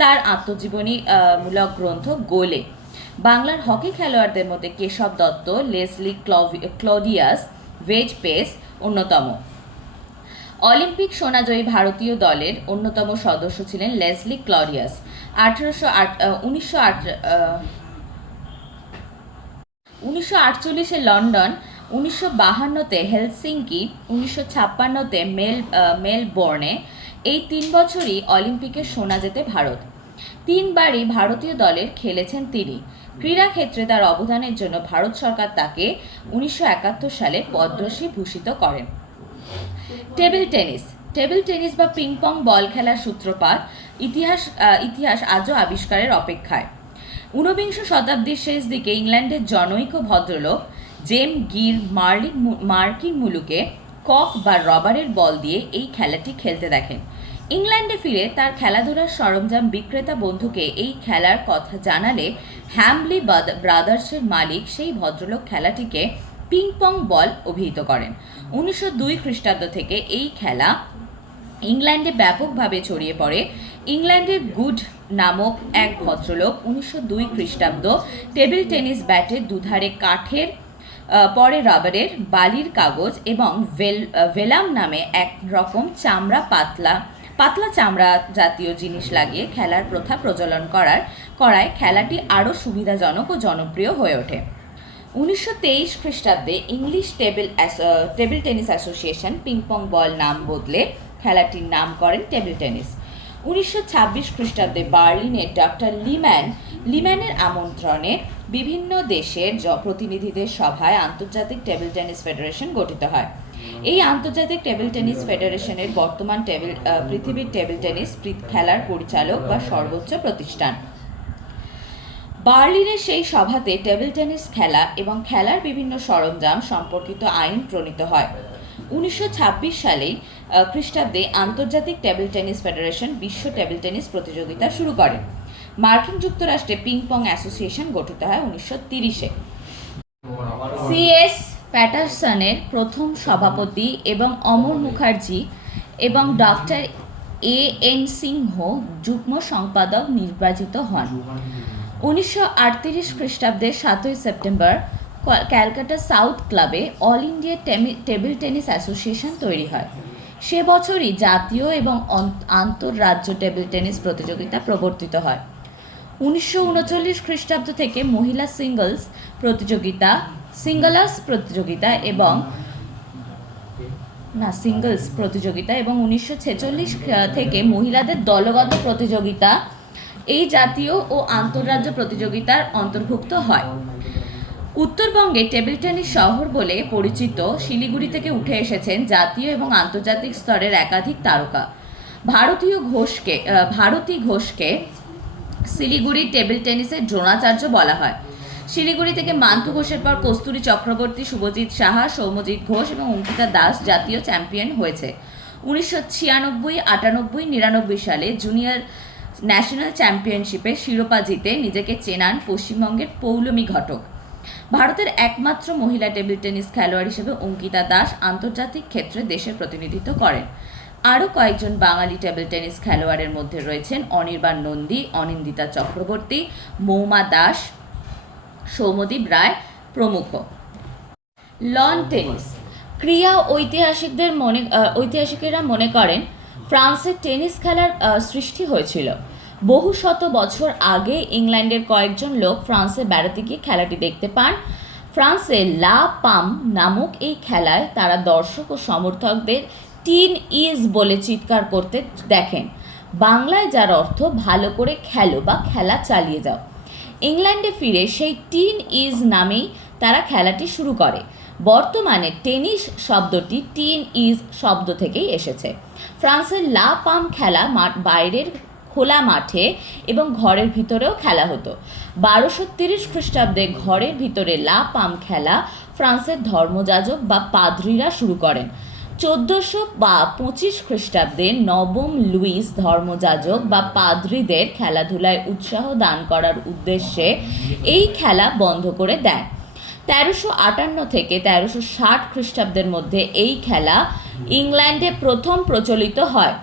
তার আত্মজীবনীমূলক গ্রন্থ গোলে। বাংলার হকি খেলোয়াড়দের মধ্যে কেশব দত্ত, লেসলি ক্লডিয়াস, ভেজ পেস অন্যতম। অলিম্পিক সোনাজয়ী ভারতীয় দলের অন্যতম সদস্য ছিলেন লেসলি ক্লডিয়াস। 1948-এ লন্ডন, 1952-তে হেলসিঙ্কি, 1956-তে মেলবোর্নে এই 3 বছরই অলিম্পিকে সোনা জেতে ভারত। 3 বারই ভারতীয় দলের খেলেছেন তিনি। ক্রীড়াক্ষেত্রে তার অবদানের জন্য ভারত সরকার তাকে 1971 সালে পদ্মশ্রী ভূষিত করেন। টেবিল টেনিস বা পিং পং বল খেলার সূত্রপাত ইতিহাস আজও আবিষ্কারের অপেক্ষায়। 19বিংশ শতাব্দীর শেষ দিকে ইংল্যান্ডের জনৈক ভদ্রলোক জেম গির মার্কিন মুলুকে কক বা রবারের বল দিয়ে এই খেলাটি খেলতে দেখেন। ইংল্যান্ডে ফিরে তার খেলাধুলার সরঞ্জাম বিক্রেতা বন্ধুকে এই খেলার কথা জানালে হ্যামলি ব্রাদার্সের মালিক সেই ভদ্রলোক খেলাটিকে পিং পং বল অভিহিত করেন। 1902 খ্রিস্টাব্দ থেকে এই খেলা ইংল্যান্ডে ব্যাপকভাবে ছড়িয়ে পড়ে। ইংল্যান্ডের গুড নামক এক ভদ্রলোক 1902 খ্রিস্টাব্দ টেবিল টেনিস ব্যাটের দুধারে কাঠের পরে রাবারের, বালির কাগজ এবং ভেলাম নামে এক রকম পাতলা চামড়া জাতীয় জিনিস লাগিয়ে খেলার প্রথা প্রচলন করায় খেলাটি আরও সুবিধাজনক ও জনপ্রিয় হয়ে ওঠে। 1923 খ্রিস্টাব্দে English table tennis association ping pong ball নাম বদলে খেলাটির নাম করেন টেবিল টেনিস। 1926 খ্রিস্টাব্দে বার্লিনে ডক্টর লিম্যানের আমন্ত্রণে বিভিন্ন দেশের প্রতিনিধিদের সভায় আন্তর্জাতিক টেবিল টেনিস ফেডারেশন গঠিত হয়। এই আন্তর্জাতিক টেবিল টেনিস ফেডারেশনের বর্তমান পৃথিবীর টেবিল টেনিস খেলার পরিচালক বা সর্বোচ্চ প্রতিষ্ঠান। বার্লিনের সেই সভাতে টেবিল টেনিস খেলা এবং খেলার বিভিন্ন সরঞ্জাম সম্পর্কিত আইন প্রণীত হয়। 1926 সালেই খ্রিস্টাব্দে আন্তর্জাতিক টেবিল টেনিস ফেডারেশন বিশ্ব টেবিল টেনিস প্রতিযোগিতা শুরু করে। মার্কিন যুক্তরাষ্ট্রে পিং পং অ্যাসোসিয়েশন গঠিত হয় 1930-এ। সিএস প্যাটারসনের প্রথম সভাপতি এবং অমর মুখার্জি এবং ডক্টর এ.এন. সিংহ যুগ্ম সম্পাদক নির্বাচিত হন। 1938 খ্রিস্টাব্দের 7 সেপ্টেম্বর ক্যালকাটা সাউথ ক্লাবে all India table tennis association তৈরি হয়। সে বছরই জাতীয় এবং আন্তঃরাজ্য টেবিল টেনিস প্রতিযোগিতা প্রবর্তিত হয়। 1939 খ্রিস্টাব্দ থেকে মহিলা সিঙ্গলস প্রতিযোগিতা এবং 1946 থেকে মহিলাদের দলগত প্রতিযোগিতা এই জাতীয় ও আন্তঃরাজ্য প্রতিযোগিতার অন্তর্ভুক্ত হয়। উত্তরবঙ্গে টেবিল টেনিস শহর বলে পরিচিত শিলিগুড়ি থেকে উঠে এসেছেন জাতীয় এবং আন্তর্জাতিক স্তরের একাধিক তারকা। ভারতী ঘোষকে শিলিগুড়ি টেবিল টেনিসের দ্রোণাচার্য বলা হয়। শিলিগুড়ি থেকে মান্তু ঘোষের পর কস্তুরী চক্রবর্তী, শুভজিৎ সাহা, সৌম্যজিৎ ঘোষ এবং অঙ্কিতা দাস জাতীয় চ্যাম্পিয়ন হয়েছে। 1996, 98, 99 সালে জুনিয়র ন্যাশনাল চ্যাম্পিয়নশিপে শিরোপা জিতে নিজেকে চেনান পশ্চিমবঙ্গের পৌলমী ঘটক। ভারতের একমাত্র মহিলা টেবিল টেনিস খেলোয়াড় হিসেবে অঙ্কিতা দাস আন্তর্জাতিক ক্ষেত্রে দেশের প্রতিনিধিত্ব করেন। আরও কয়েকজন বাঙালি টেবিল টেনিস খেলোয়াড়ের মধ্যে রয়েছেন অনির্বাণ নন্দী, অনিন্দিতা চক্রবর্তী, মৌমা দাস, সৌম্যদীপ রায় প্রমুখ। লন টেনিস ক্রীড়া ঐতিহাসিকেরা মনে করেন ফ্রান্সের টেনিস খেলার সৃষ্টি হয়েছিল বহু শত বছর আগে। ইংল্যান্ডের কয়েকজন লোক ফ্রান্সে বেড়াতে গিয়ে খেলাটি দেখতে পান। ফ্রান্সে লা পাম নামক এই খেলায় তারা দর্শক ও সমর্থকদের টিন ইজ বলে চিৎকার করতে দেখেন, বাংলায় যার অর্থ ভালো করে খেলো বা খেলা চালিয়ে যাও। ইংল্যান্ডে ফিরে সেই টিন ইজ নামেই তারা খেলাটি শুরু করে। বর্তমানে টেনিস শব্দটি টিন ইজ শব্দ থেকেই এসেছে। ফ্রান্সের লা পাম খেলা বাইরের খোলা মাঠে এবং ঘরের ভিতরেও খেলা হতো। 1230 খ্রিস্টাব্দে ঘরের ভিতরে লা পাম খেলা ফ্রান্সের ধর্মযাজক বা পাদ্রীরা শুরু করেন। 1425 খ্রিস্টাব্দে নবম লুইস ধর্মযাজক বা পাদ্রীদের খেলাধুলায় উৎসাহ দান করার উদ্দেশ্যে এই খেলা বন্ধ করে দেন। 1358 থেকে 1360 খ্রিস্টাব্দের মধ্যে এই খেলা ইংল্যান্ডে প্রথম প্রচলিত হয়।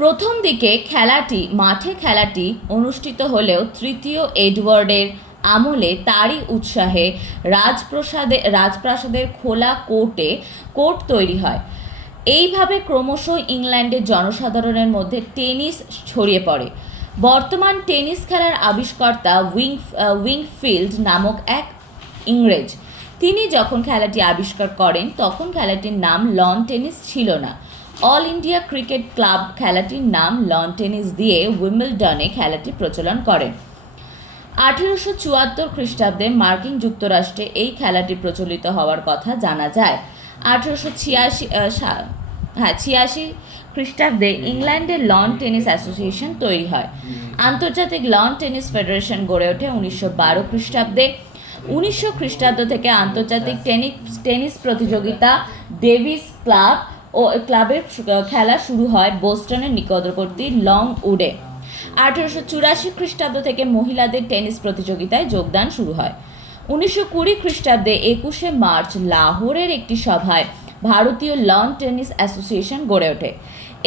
প্রথম দিকে খেলাটি অনুষ্ঠিত হলেও তৃতীয় এডওয়ার্ডের আমলে তারই উৎসাহে রাজপ্রাসাদের খোলা কোর্ট তৈরি হয়। এইভাবে ক্রমশ ইংল্যান্ডের জনসাধারণের মধ্যে টেনিস ছড়িয়ে পড়ে। বর্তমান টেনিস খেলার আবিষ্কর্তা উইংফিল্ড নামক এক ইংরেজ। তিনি যখন খেলাটি আবিষ্কার করেন তখন খেলাটির নাম লন টেনিস ছিল না। অল ইন্ডিয়া ক্রিকেট ক্লাব খেলাটির নাম লন টেনিস দিয়ে উইম্বলডনে খেলাটি প্রচলন করেন। 1874 খ্রিস্টাব্দে মার্কিন যুক্তরাষ্ট্রে এই খেলাটি প্রচলিত হওয়ার কথা জানা যায়। 1886 খ্রিস্টাব্দে ইংল্যান্ডের লন টেনিস অ্যাসোসিয়েশন তৈরি হয়। আন্তর্জাতিক লন টেনিস ফেডারেশন গড়ে ওঠে 1912 খ্রিস্টাব্দে। 1900 খ্রিস্টাব্দ থেকে আন্তর্জাতিক টেনিস প্রতিযোগিতা ডেভিস ক্লাব ও ক্লাবের খেলা শুরু হয় বোস্টনের নিকটবর্তী লং উডে। 1884 খ্রিস্টাব্দ থেকে মহিলাদের টেনিস প্রতিযোগিতায় যোগদান শুরু হয়। 1920 খ্রিস্টাব্দে 21শে মার্চ লাহোরের একটি সভায় ভারতীয় লন টেনিস অ্যাসোসিয়েশন গড়ে ওঠে।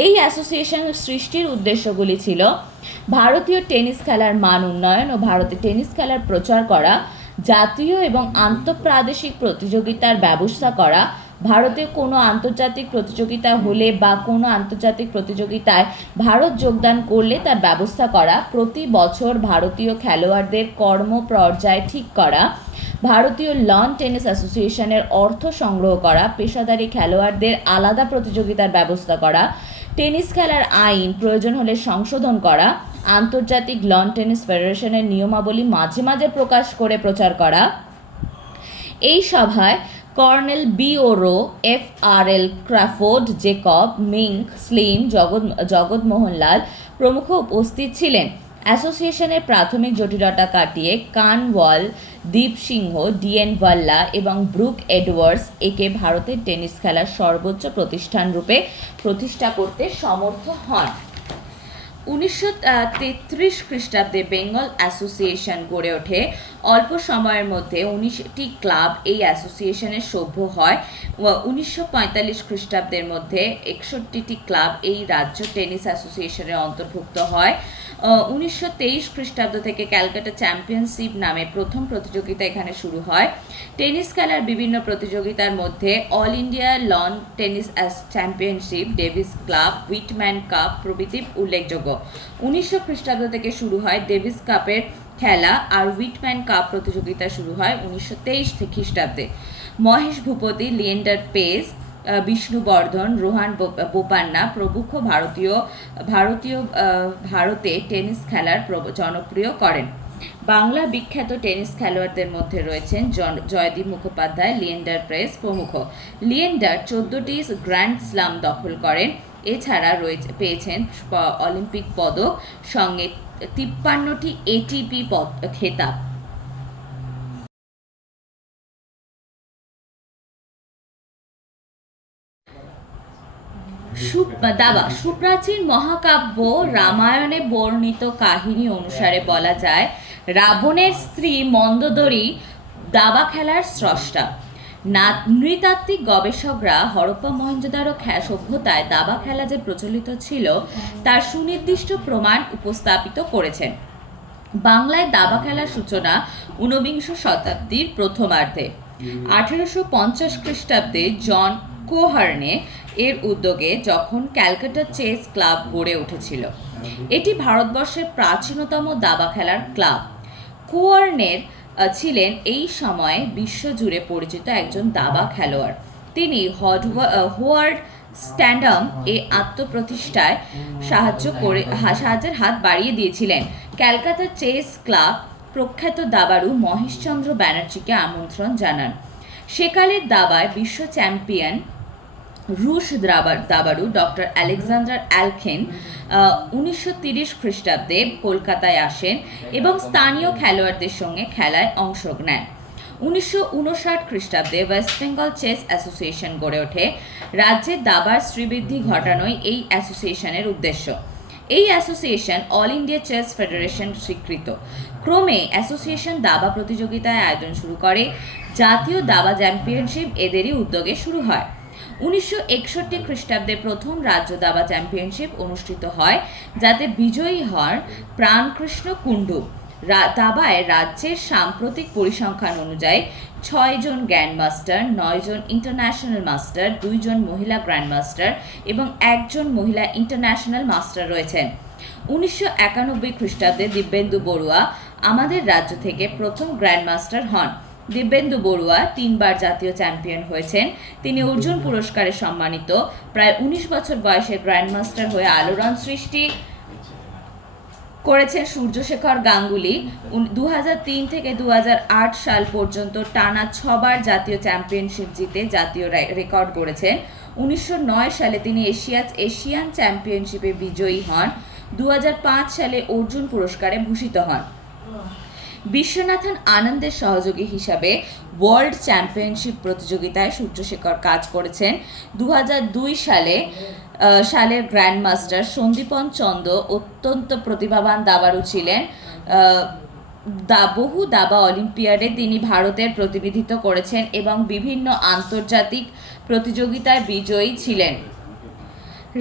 এই অ্যাসোসিয়েশন সৃষ্টির উদ্দেশ্যগুলি ছিল ভারতীয় টেনিস খেলার মান উন্নয়ন ও ভারতে টেনিস খেলার প্রচার করা, জাতীয় এবং আন্তঃপ্রাদেশিক প্রতিযোগিতার ব্যবস্থা করা, ভারতে কোনো আন্তর্জাতিক প্রতিযোগিতা হলে বা কোনো আন্তর্জাতিক প্রতিযোগিতায় ভারত যোগদান করলে তার ব্যবস্থা করা, প্রতি বছর ভারতীয় খেলোয়াড়দের কর্ম পর্যায় ঠিক করা, ভারতীয় লন টেনিস অ্যাসোসিয়েশনের অর্থ সংগ্রহ করা, পেশাদারী খেলোয়াড়দের আলাদা প্রতিযোগিতার ব্যবস্থা করা, টেনিস খেলার আইন প্রয়োজন হলে সংশোধন করা, আন্তর্জাতিক লন টেনিস ফেডারেশনের নিয়মাবলী মাঝে মাঝে প্রকাশ করে প্রচার করা। এই সভায় কর্নেল বিওরো, FRL ক্রাফোর্ড, জেকব, মিঙ্ক, স্লিম, জগৎমোহনলাল প্রমুখ উপস্থিত ছিলেন। অ্যাসোসিয়েশনের প্রাথমিক জটিলতা কাটিয়ে কানওয়াল, দীপ সিংহ, DN ভাল্লা এবং ব্রুক এডওয়ার্ডস একে ভারতের টেনিস খেলার সর্বোচ্চ প্রতিষ্ঠান রূপে প্রতিষ্ঠা করতে সমর্থ হন। 1933 খ্রিস্টাব্দে বেঙ্গল অ্যাসোসিয়েশন গড়ে ওঠে। অল্প সময়ের মধ্যে 19টি ক্লাব এই অ্যাসোসিয়েশনের সভ্য হয়। 1945 খ্রিস্টাব্দের মধ্যে 61টি ক্লাব এই রাজ্য টেনিস অ্যাসোসিয়েশনের অন্তর্ভুক্ত হয়। 1923 খ্রিস্টাব্দ থেকে ক্যালকাটা চ্যাম্পিয়নশিপ নামে প্রথম প্রতিযোগিতা এখানে শুরু হয়। টেনিস খেলার বিভিন্ন প্রতিযোগিতার মধ্যে all India lawn tennis championship, Davis club, Whitman cup প্রভৃতি উল্লেখযোগ্য। 1900 খ্রিস্টাব্দ থেকে শুরু হয় ডেভিস কাপের খেলা, আর হুইটম্যান কাপ প্রতিযোগিতা শুরু হয় 1923 খ্রিস্টাব্দে। মহেশ ভূপতি, লিয়েন্ডার পেস, বিষ্ণুবর্ধন, রোহান বোপান্না প্রমুখ ভারতে টেনিস খেলার জনপ্রিয় করেন। বাংলা বিখ্যাত টেনিস খেলোয়াড়দের মধ্যে রয়েছেন জয়দীপ মুখোপাধ্যায়, লিয়েন্ডার পেস প্রমুখ। লিয়েন্ডার 14টি গ্র্যান্ড স্লাম দখল করেন। এছাড়া পেয়েছেন অলিম্পিক পদক, সঙ্গে 53টি ATP খেতাব। সুপ্রাচীন মহাকাব্য রামায়ণে বর্ণিত কাহিনী অনুসারে বলা যায় রাবণের স্ত্রী মন্দোদরী দাবা খেলার স্রষ্টা। নৃতাত্ত্বিক গবেষকরা হরপ্পা মহেঞ্জোদারো সভ্যতায় দাবা খেলা যে প্রচলিত ছিল তার সুনির্দিষ্ট প্রমাণ উপস্থাপিত করেছেন। বাংলায় দাবা খেলার সূচনা 19বিংশ শতাব্দীর প্রথমার্ধে। 1850 খ্রিস্টাব্দে জন কোহার্নে এর উদ্যোগে যখন ক্যালকাটা চেস ক্লাব গড়ে উঠেছিল, এটি ভারতবর্ষের প্রাচীনতম দাবা খেলার ক্লাব। কোহার্নের ছিলেন এই সময়ে বিশ্বজুড়ে পরিচিত একজন দাবা খেলোয়াড়। তিনি হোয়ার্ড স্ট্যান্ডাম এ আত্মপ্রতিষ্ঠায় সাহায্যের হাত বাড়িয়ে দিয়েছিলেন। ক্যালকাটা চেস ক্লাব প্রখ্যাত দাবাড়ু মহেশচন্দ্র ব্যানার্জিকে আমন্ত্রণ জানান। সেকালের দাবায় বিশ্ব চ্যাম্পিয়ন রুশ দাবাড়ু ডক্টর আলেকজান্ডার অ্যালকেন 1930 খ্রিস্টাব্দে কলকাতায় আসেন এবং স্থানীয় খেলোয়াড়দের সঙ্গে খেলায় অংশ নেন। 1959 খ্রিস্টাব্দে ওয়েস্ট বেঙ্গল চেস অ্যাসোসিয়েশন গড়ে ওঠে। রাজ্যের দাবার শ্রীবৃদ্ধি ঘটানোই এই অ্যাসোসিয়েশনের উদ্দেশ্য। এই association all India chess federation স্বীকৃত। ক্রমে অ্যাসোসিয়েশন দাবা প্রতিযোগিতায় আয়োজন শুরু করে। জাতীয় দাবা চ্যাম্পিয়নশিপ এদেরই উদ্যোগে শুরু হয়। 1961 খ্রিস্টাব্দে প্রথম রাজ্য দাবা চ্যাম্পিয়নশিপ অনুষ্ঠিত হয়, যাতে বিজয়ী হন প্রাণকৃষ্ণ কুণ্ডু। দাবায় রাজ্যের সাম্প্রতিক পরিসংখ্যান অনুযায়ী 6 জন গ্র্যান্ডমাস্টার, 9 জন ইন্টারন্যাশনাল মাস্টার, 2 জন মহিলা গ্র্যান্ডমাস্টার এবং 1 জন মহিলা ইন্টারন্যাশনাল মাস্টার রয়েছেন। 1991 খ্রিস্টাব্দে দিব্যেন্দু বড়ুয়া আমাদের রাজ্য থেকে প্রথম গ্র্যান্ডমাস্টার হন। দিব্যেন্দু বড়ুয়া 3 বার জাতীয় চ্যাম্পিয়ন হয়েছেন। তিনি অর্জুন পুরস্কারে সম্মানিত। প্রায় 19 বছর বয়সে গ্র্যান্ডমাস্টার হয়ে আলোড়ন সৃষ্টি করেছেন সূর্যশেখর গাঙ্গুলি। 2003 থেকে 2008 সাল পর্যন্ত টানা 6 বার জাতীয় চ্যাম্পিয়নশিপ জিতে জাতীয় রেকর্ড গড়েছেন। 1909 সালে তিনি এশিয়ান চ্যাম্পিয়নশিপে বিজয়ী হন। 2005 সালে অর্জুন পুরস্কারে ভূষিত হন। বিশ্বনাথন আনন্দের সহযোগী হিসাবে ওয়ার্ল্ড চ্যাম্পিয়নশিপ প্রতিযোগিতায় সূর্যশেখর কাজ করেছেন। 2002 সালের গ্র্যান্ডমাস্টার সন্দীপন চন্দ অত্যন্ত প্রতিভাবান দাবাড়ু ছিলেন। বহু দাবা অলিম্পিয়াডে তিনি ভারতের প্রতিনিধিত্ব করেছেন এবং বিভিন্ন আন্তর্জাতিক প্রতিযোগিতায় বিজয়ী ছিলেন।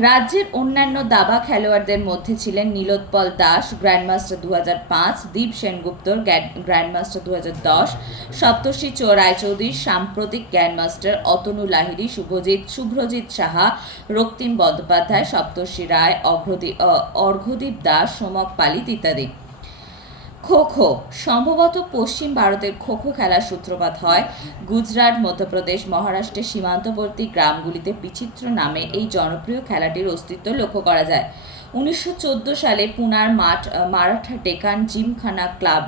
রাজ্যের অন্যান্য দাবা খেলোয়াড়দের মধ্যে ছিলেন নীলোৎপল দাস গ্র্যান্ডমাস্টার 2005, দীপ সেনগুপ্ত গ্র্যান্ডমাস্টার 2010, সপ্তর্ষি রায়চৌধুরী সাম্প্রতিক গ্র্যান্ডমাস্টার, অতনু লাহিড়ী, শুভ্রজিৎ সাহা, রক্তিম বন্দ্যোপাধ্যায়, সপ্তর্ষি রায়, অর্ঘ্যদীপ দাস, সোমক পালিত ইত্যাদি। খো খো সম্ভবত পশ্চিম ভারতের খো খো খেলার সূত্রপাত হয় গুজরাট, মধ্যপ্রদেশ, মহারাষ্ট্রের সীমান্তবর্তী গ্রামগুলিতে বিচিত্র নামে এই জনপ্রিয় খেলাটির অস্তিত্ব লক্ষ্য করা যায়। 1914 সালে পুনার মারাঠা ডেকান জিমখানা ক্লাব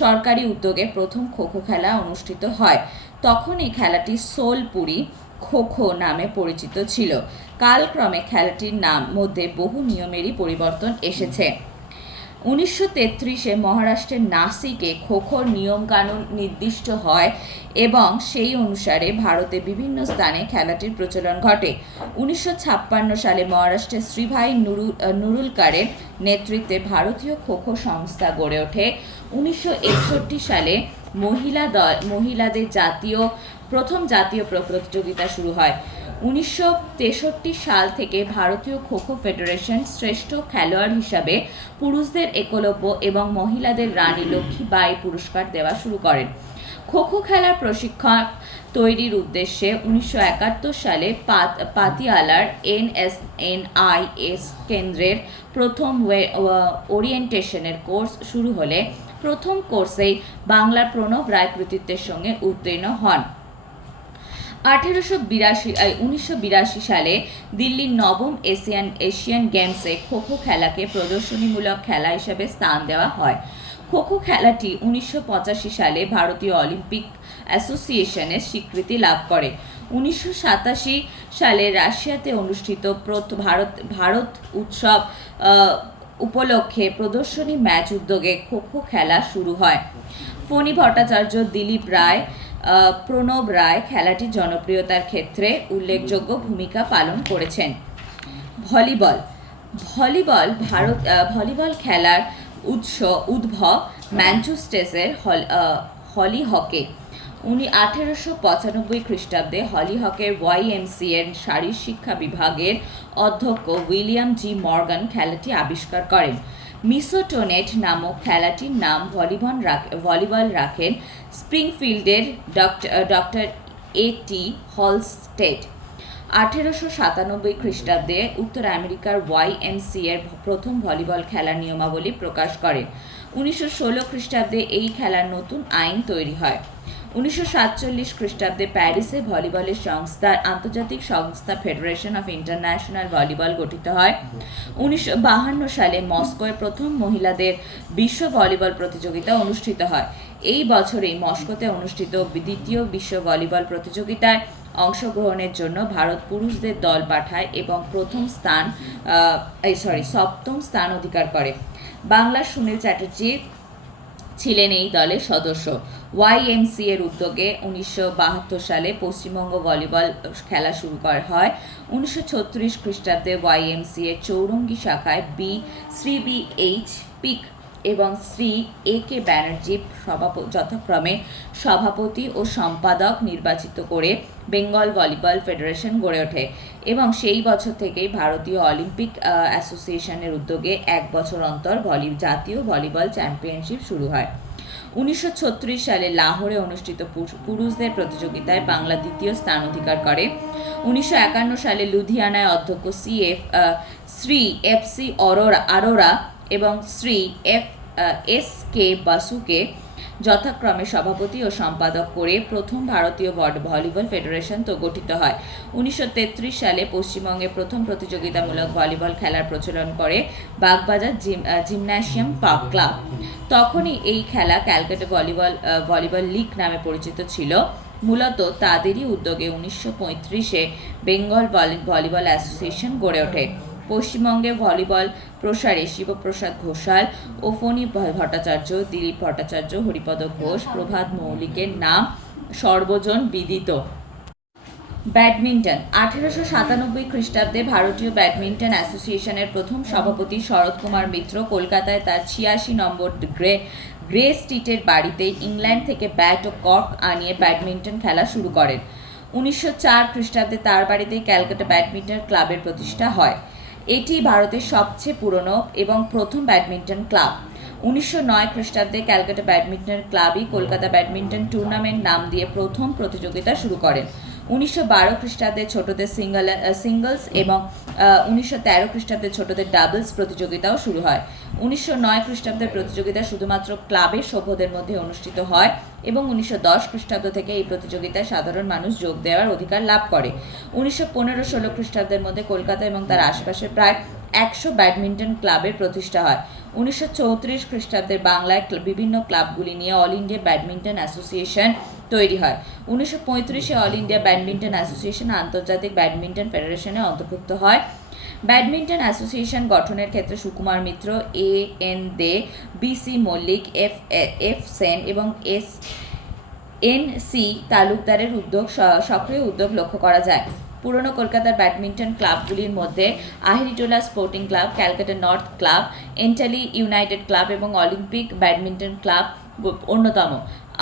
সরকারি উদ্যোগে প্রথম খো খো খেলা অনুষ্ঠিত হয়। তখন এই খেলাটি সোলপুরি খো খো নামে পরিচিত ছিল। কালক্রমে খেলাটির মধ্যে বহু নিয়মেরই পরিবর্তন এসেছে। 1933-এ মহারাষ্ট্রের নাসিকে খো খোর নিয়মকানুন নির্দিষ্ট হয় এবং সেই অনুসারে ভারতে বিভিন্ন স্থানে খেলাটির প্রচলন ঘটে। 1956 সালে মহারাষ্ট্রের শ্রীভাই নুরুলকারের নেতৃত্বে ভারতীয় খো খো সংস্থা গড়ে ওঠে। 1961 সালে মহিলাদের প্রথম জাতীয় প্রতিযোগিতা শুরু হয়। 1963 সাল থেকে ভারতীয় খো খো ফেডারেশন শ্রেষ্ঠ খেলোয়াড় হিসাবে পুরুষদের একলব্য এবং মহিলাদের রানী লক্ষ্মীবাঈ পুরস্কার দেওয়া শুরু করেন। খো খো খেলার প্রশিক্ষক তৈরির উদ্দেশ্যে 1971 সালে পাতিয়ালার NSNIS কেন্দ্রের প্রথম ওরিয়েন্টেশনের কোর্স শুরু হলে প্রথম কোর্সেই বাংলার প্রণব রায় কৃতিত্বের সঙ্গে উত্তীর্ণ হন। 1982 সালে দিল্লির নবম এশিয়ান গেমসে খো খো খেলাকে প্রদর্শনীমূলক খেলা হিসেবে স্থান দেওয়া হয়। খো খো খেলাটি 1985 সালে ভারতীয় অলিম্পিক অ্যাসোসিয়েশনের স্বীকৃতি লাভ করে। 1987 সালে রাশিয়াতে অনুষ্ঠিত ভারত উৎসব উপলক্ষে প্রদর্শনী ম্যাচ উদ্যোগে খো খো খেলা শুরু হয়। ফণী ভট্টাচার্য, দিলীপ রায়, প্রণব রায় খেলাটির জনপ্রিয়তার ক্ষেত্রে উল্লেখযোগ্য ভূমিকা পালন করেছেন। ভলিবল খেলার উদ্ভব ম্যানচেস্টারের হলি হকে। 1895 খ্রিস্টাব্দে হলি হকের YMCA শারীর শিক্ষা বিভাগের অধ্যক্ষ উইলিয়াম জি মর্গান খেলাটি আবিষ্কার করেন। মিসোটোনেট নামক খেলাটির নাম ভলিবল রাখেন স্প্রিংফিল্ডের ডক্টর A.T. হলস্টেড। 1897 খ্রিস্টাব্দে উত্তর আমেরিকার YMCA প্রথম ভলিবল খেলার নিয়মাবলী প্রকাশ করেন। 1916 খ্রিস্টাব্দে এই খেলার নতুন আইন তৈরি হয়। 1947 খ্রিস্টাব্দে প্যারিসে ভলিবলের আন্তর্জাতিক সংস্থা ফেডারেশন অফ ইন্টারন্যাশনাল ভলিবল গঠিত হয়। 1952 সালে মস্কোয় প্রথম মহিলাদের বিশ্ব ভলিবল প্রতিযোগিতা অনুষ্ঠিত হয়। এই বছরেই মস্কোতে অনুষ্ঠিত দ্বিতীয় বিশ্ব ভলিবল প্রতিযোগিতায় অংশগ্রহণের জন্য ভারত পুরুষদের দল পাঠায় এবং সপ্তম স্থান অধিকার করে। বাংলার সুনীল চ্যাটার্জি ছিলেন এই দলের সদস্য। YMCA উদ্যোগে 1972 সালে পশ্চিমবঙ্গ ভলিবল খেলা শুরু হয়। 1936 খ্রিস্টাব্দে YMCA চৌরঙ্গী শাখায় শ্রী B.H. পিক এবং শ্রী A.K. ব্যানার্জি যথাক্রমে সভাপতি ও সম্পাদক নির্বাচিত করে বেঙ্গল ভলিবল ফেডারেশন গড়ে ওঠে এবং সেই বছর থেকেই ভারতীয় অলিম্পিক অ্যাসোসিয়েশনের উদ্যোগে 1 বছর অন্তর জাতীয় ভলিবল চ্যাম্পিয়নশিপ শুরু হয়। 1936 সালে লাহোরে অনুষ্ঠিত পুরুষদের প্রতিযোগিতায় বাংলা দ্বিতীয় স্থান অধিকার করে। 1951 সালে লুধিয়ানায় অধ্যক্ষ শ্রী FC আরোরা এবং শ্রী S.K. বাসুকে যথাক্রমে সভাপতি ও সম্পাদক করে প্রথম ভারতীয় ভলিবল ফেডারেশন গঠিত হয়। 1933 সালে পশ্চিমবঙ্গে প্রথম প্রতিযোগিতামূলক ভলিবল খেলার প্রচলন করে বাগবাজার জিমন্যাসিয়াম পার্ক ক্লাব। তখনই এই খেলা ক্যালকাটা ভলিবল লীগ নামে পরিচিত ছিল। মূলত তাদেরই উদ্যোগে 1935-এ বেঙ্গল ভলিবল অ্যাসোসিয়েশন গড়ে ওঠে। পশ্চিমবঙ্গে ভলিবল প্রসারে শিবপ্রসাদ ঘোষাল ও ফণী ভট্টাচার্য, দিলীপ ভট্টাচার্য, হরিপদ ঘোষ, প্রভাত মৌলিকের নাম সর্বজন বিদিত। ব্যাডমিন্টন 1897 খ্রিস্টাব্দে ভারতীয় ব্যাডমিন্টন অ্যাসোসিয়েশনের প্রথম সভাপতি শরৎ কুমার মিত্র কলকাতায় তার 86 নম্বর গ্রে স্ট্রিটের বাড়িতে ইংল্যান্ড থেকে ব্যাট ও কর্ক আনিয়ে ব্যাডমিন্টন খেলা শুরু করেন। 1904 খ্রিস্টাব্দে তার বাড়িতেই ক্যালকাটা ব্যাডমিন্টন ক্লাবের প্রতিষ্ঠা হয়। এটি ভারতের সবচেয়ে পুরনো এবং প্রথম ব্যাডমিন্টন ক্লাব। 1909 খ্রিস্টাব্দে ক্যালকাটা ব্যাডমিন্টন ক্লাবই কলকাতা ব্যাডমিন্টন টুর্নামেন্ট নাম দিয়ে প্রথম প্রতিযোগিতা শুরু করেন। 1912 খ্রিস্টাব্দে ছোটদের সিঙ্গলস এবং 1913 খ্রিস্টাব্দে ছোটদের ডাবলস প্রতিযোগিতাও শুরু হয়। 1909 খ্রিস্টাব্দের প্রতিযোগিতা শুধুমাত্র ক্লাবের সভ্যদের মধ্যে অনুষ্ঠিত হয় এবং 1910 খ্রিস্টাব্দ থেকে এই প্রতিযোগিতায় সাধারণ মানুষ যোগ দেওয়ার অধিকার লাভ করে। 1915-16 খ্রিস্টাব্দের মধ্যে কলকাতা এবং তার আশেপাশে প্রায় 100 ব্যাডমিন্টন ক্লাবের প্রতিষ্ঠা হয়। 1934 খ্রিস্টাব্দে বাংলায় বিভিন্ন ক্লাবগুলি নিয়ে অল ইন্ডিয়া ব্যাডমিন্টন অ্যাসোসিয়েশন তৈরি হয়। 1935-এ অল ইন্ডিয়া ব্যাডমিন্টন অ্যাসোসিয়েশন আন্তর্জাতিক ব্যাডমিন্টন ফেডারেশনে অন্তর্ভুক্ত হয়। ব্যাডমিন্টন অ্যাসোসিয়েশন গঠনের ক্ষেত্রে সুকুমার মিত্র, এন দে, বি.সি. মল্লিক, এফ সেন এবং এন.সি. তালুকদারের সক্রিয় উদ্যোগ লক্ষ্য করা যায়। পুরনো কলকাতার ব্যাডমিন্টন ক্লাবগুলির মধ্যে Ahiritola sporting club, Calcutta north club, Entally United club এবং অলিম্পিক ব্যাডমিন্টন ক্লাব অন্যতম।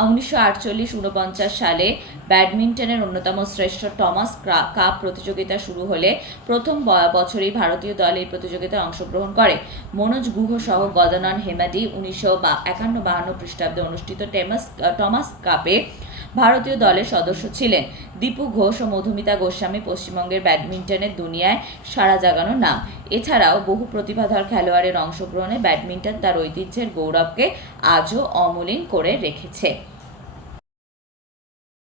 1948-49 সালে ব্যাডমিন্টনের অন্যতম শ্রেষ্ঠ টমাস কাপ প্রতিযোগিতা শুরু হলে প্রথম বছরেই ভারতীয় দল এই প্রতিযোগিতায় অংশগ্রহণ করে। মনোজ গুহ সহ গদানন হেমাডি 1951-52 খ্রিস্টাব্দে অনুষ্ঠিত টমাস কাপে ভারতীয় দলের সদস্য ছিলেন। দীপু ঘোষ ও মধুমিতা গোস্বামী পশ্চিমবঙ্গের ব্যাডমিন্টনের দুনিয়ায় সাড়া জাগানো নাম। এছাড়াও বহু প্রতিভাধর খেলোয়াড়ের অংশগ্রহণে ব্যাডমিন্টন তার ঐতিহ্যের গৌরবকে আজও অমলিন করে রেখেছে।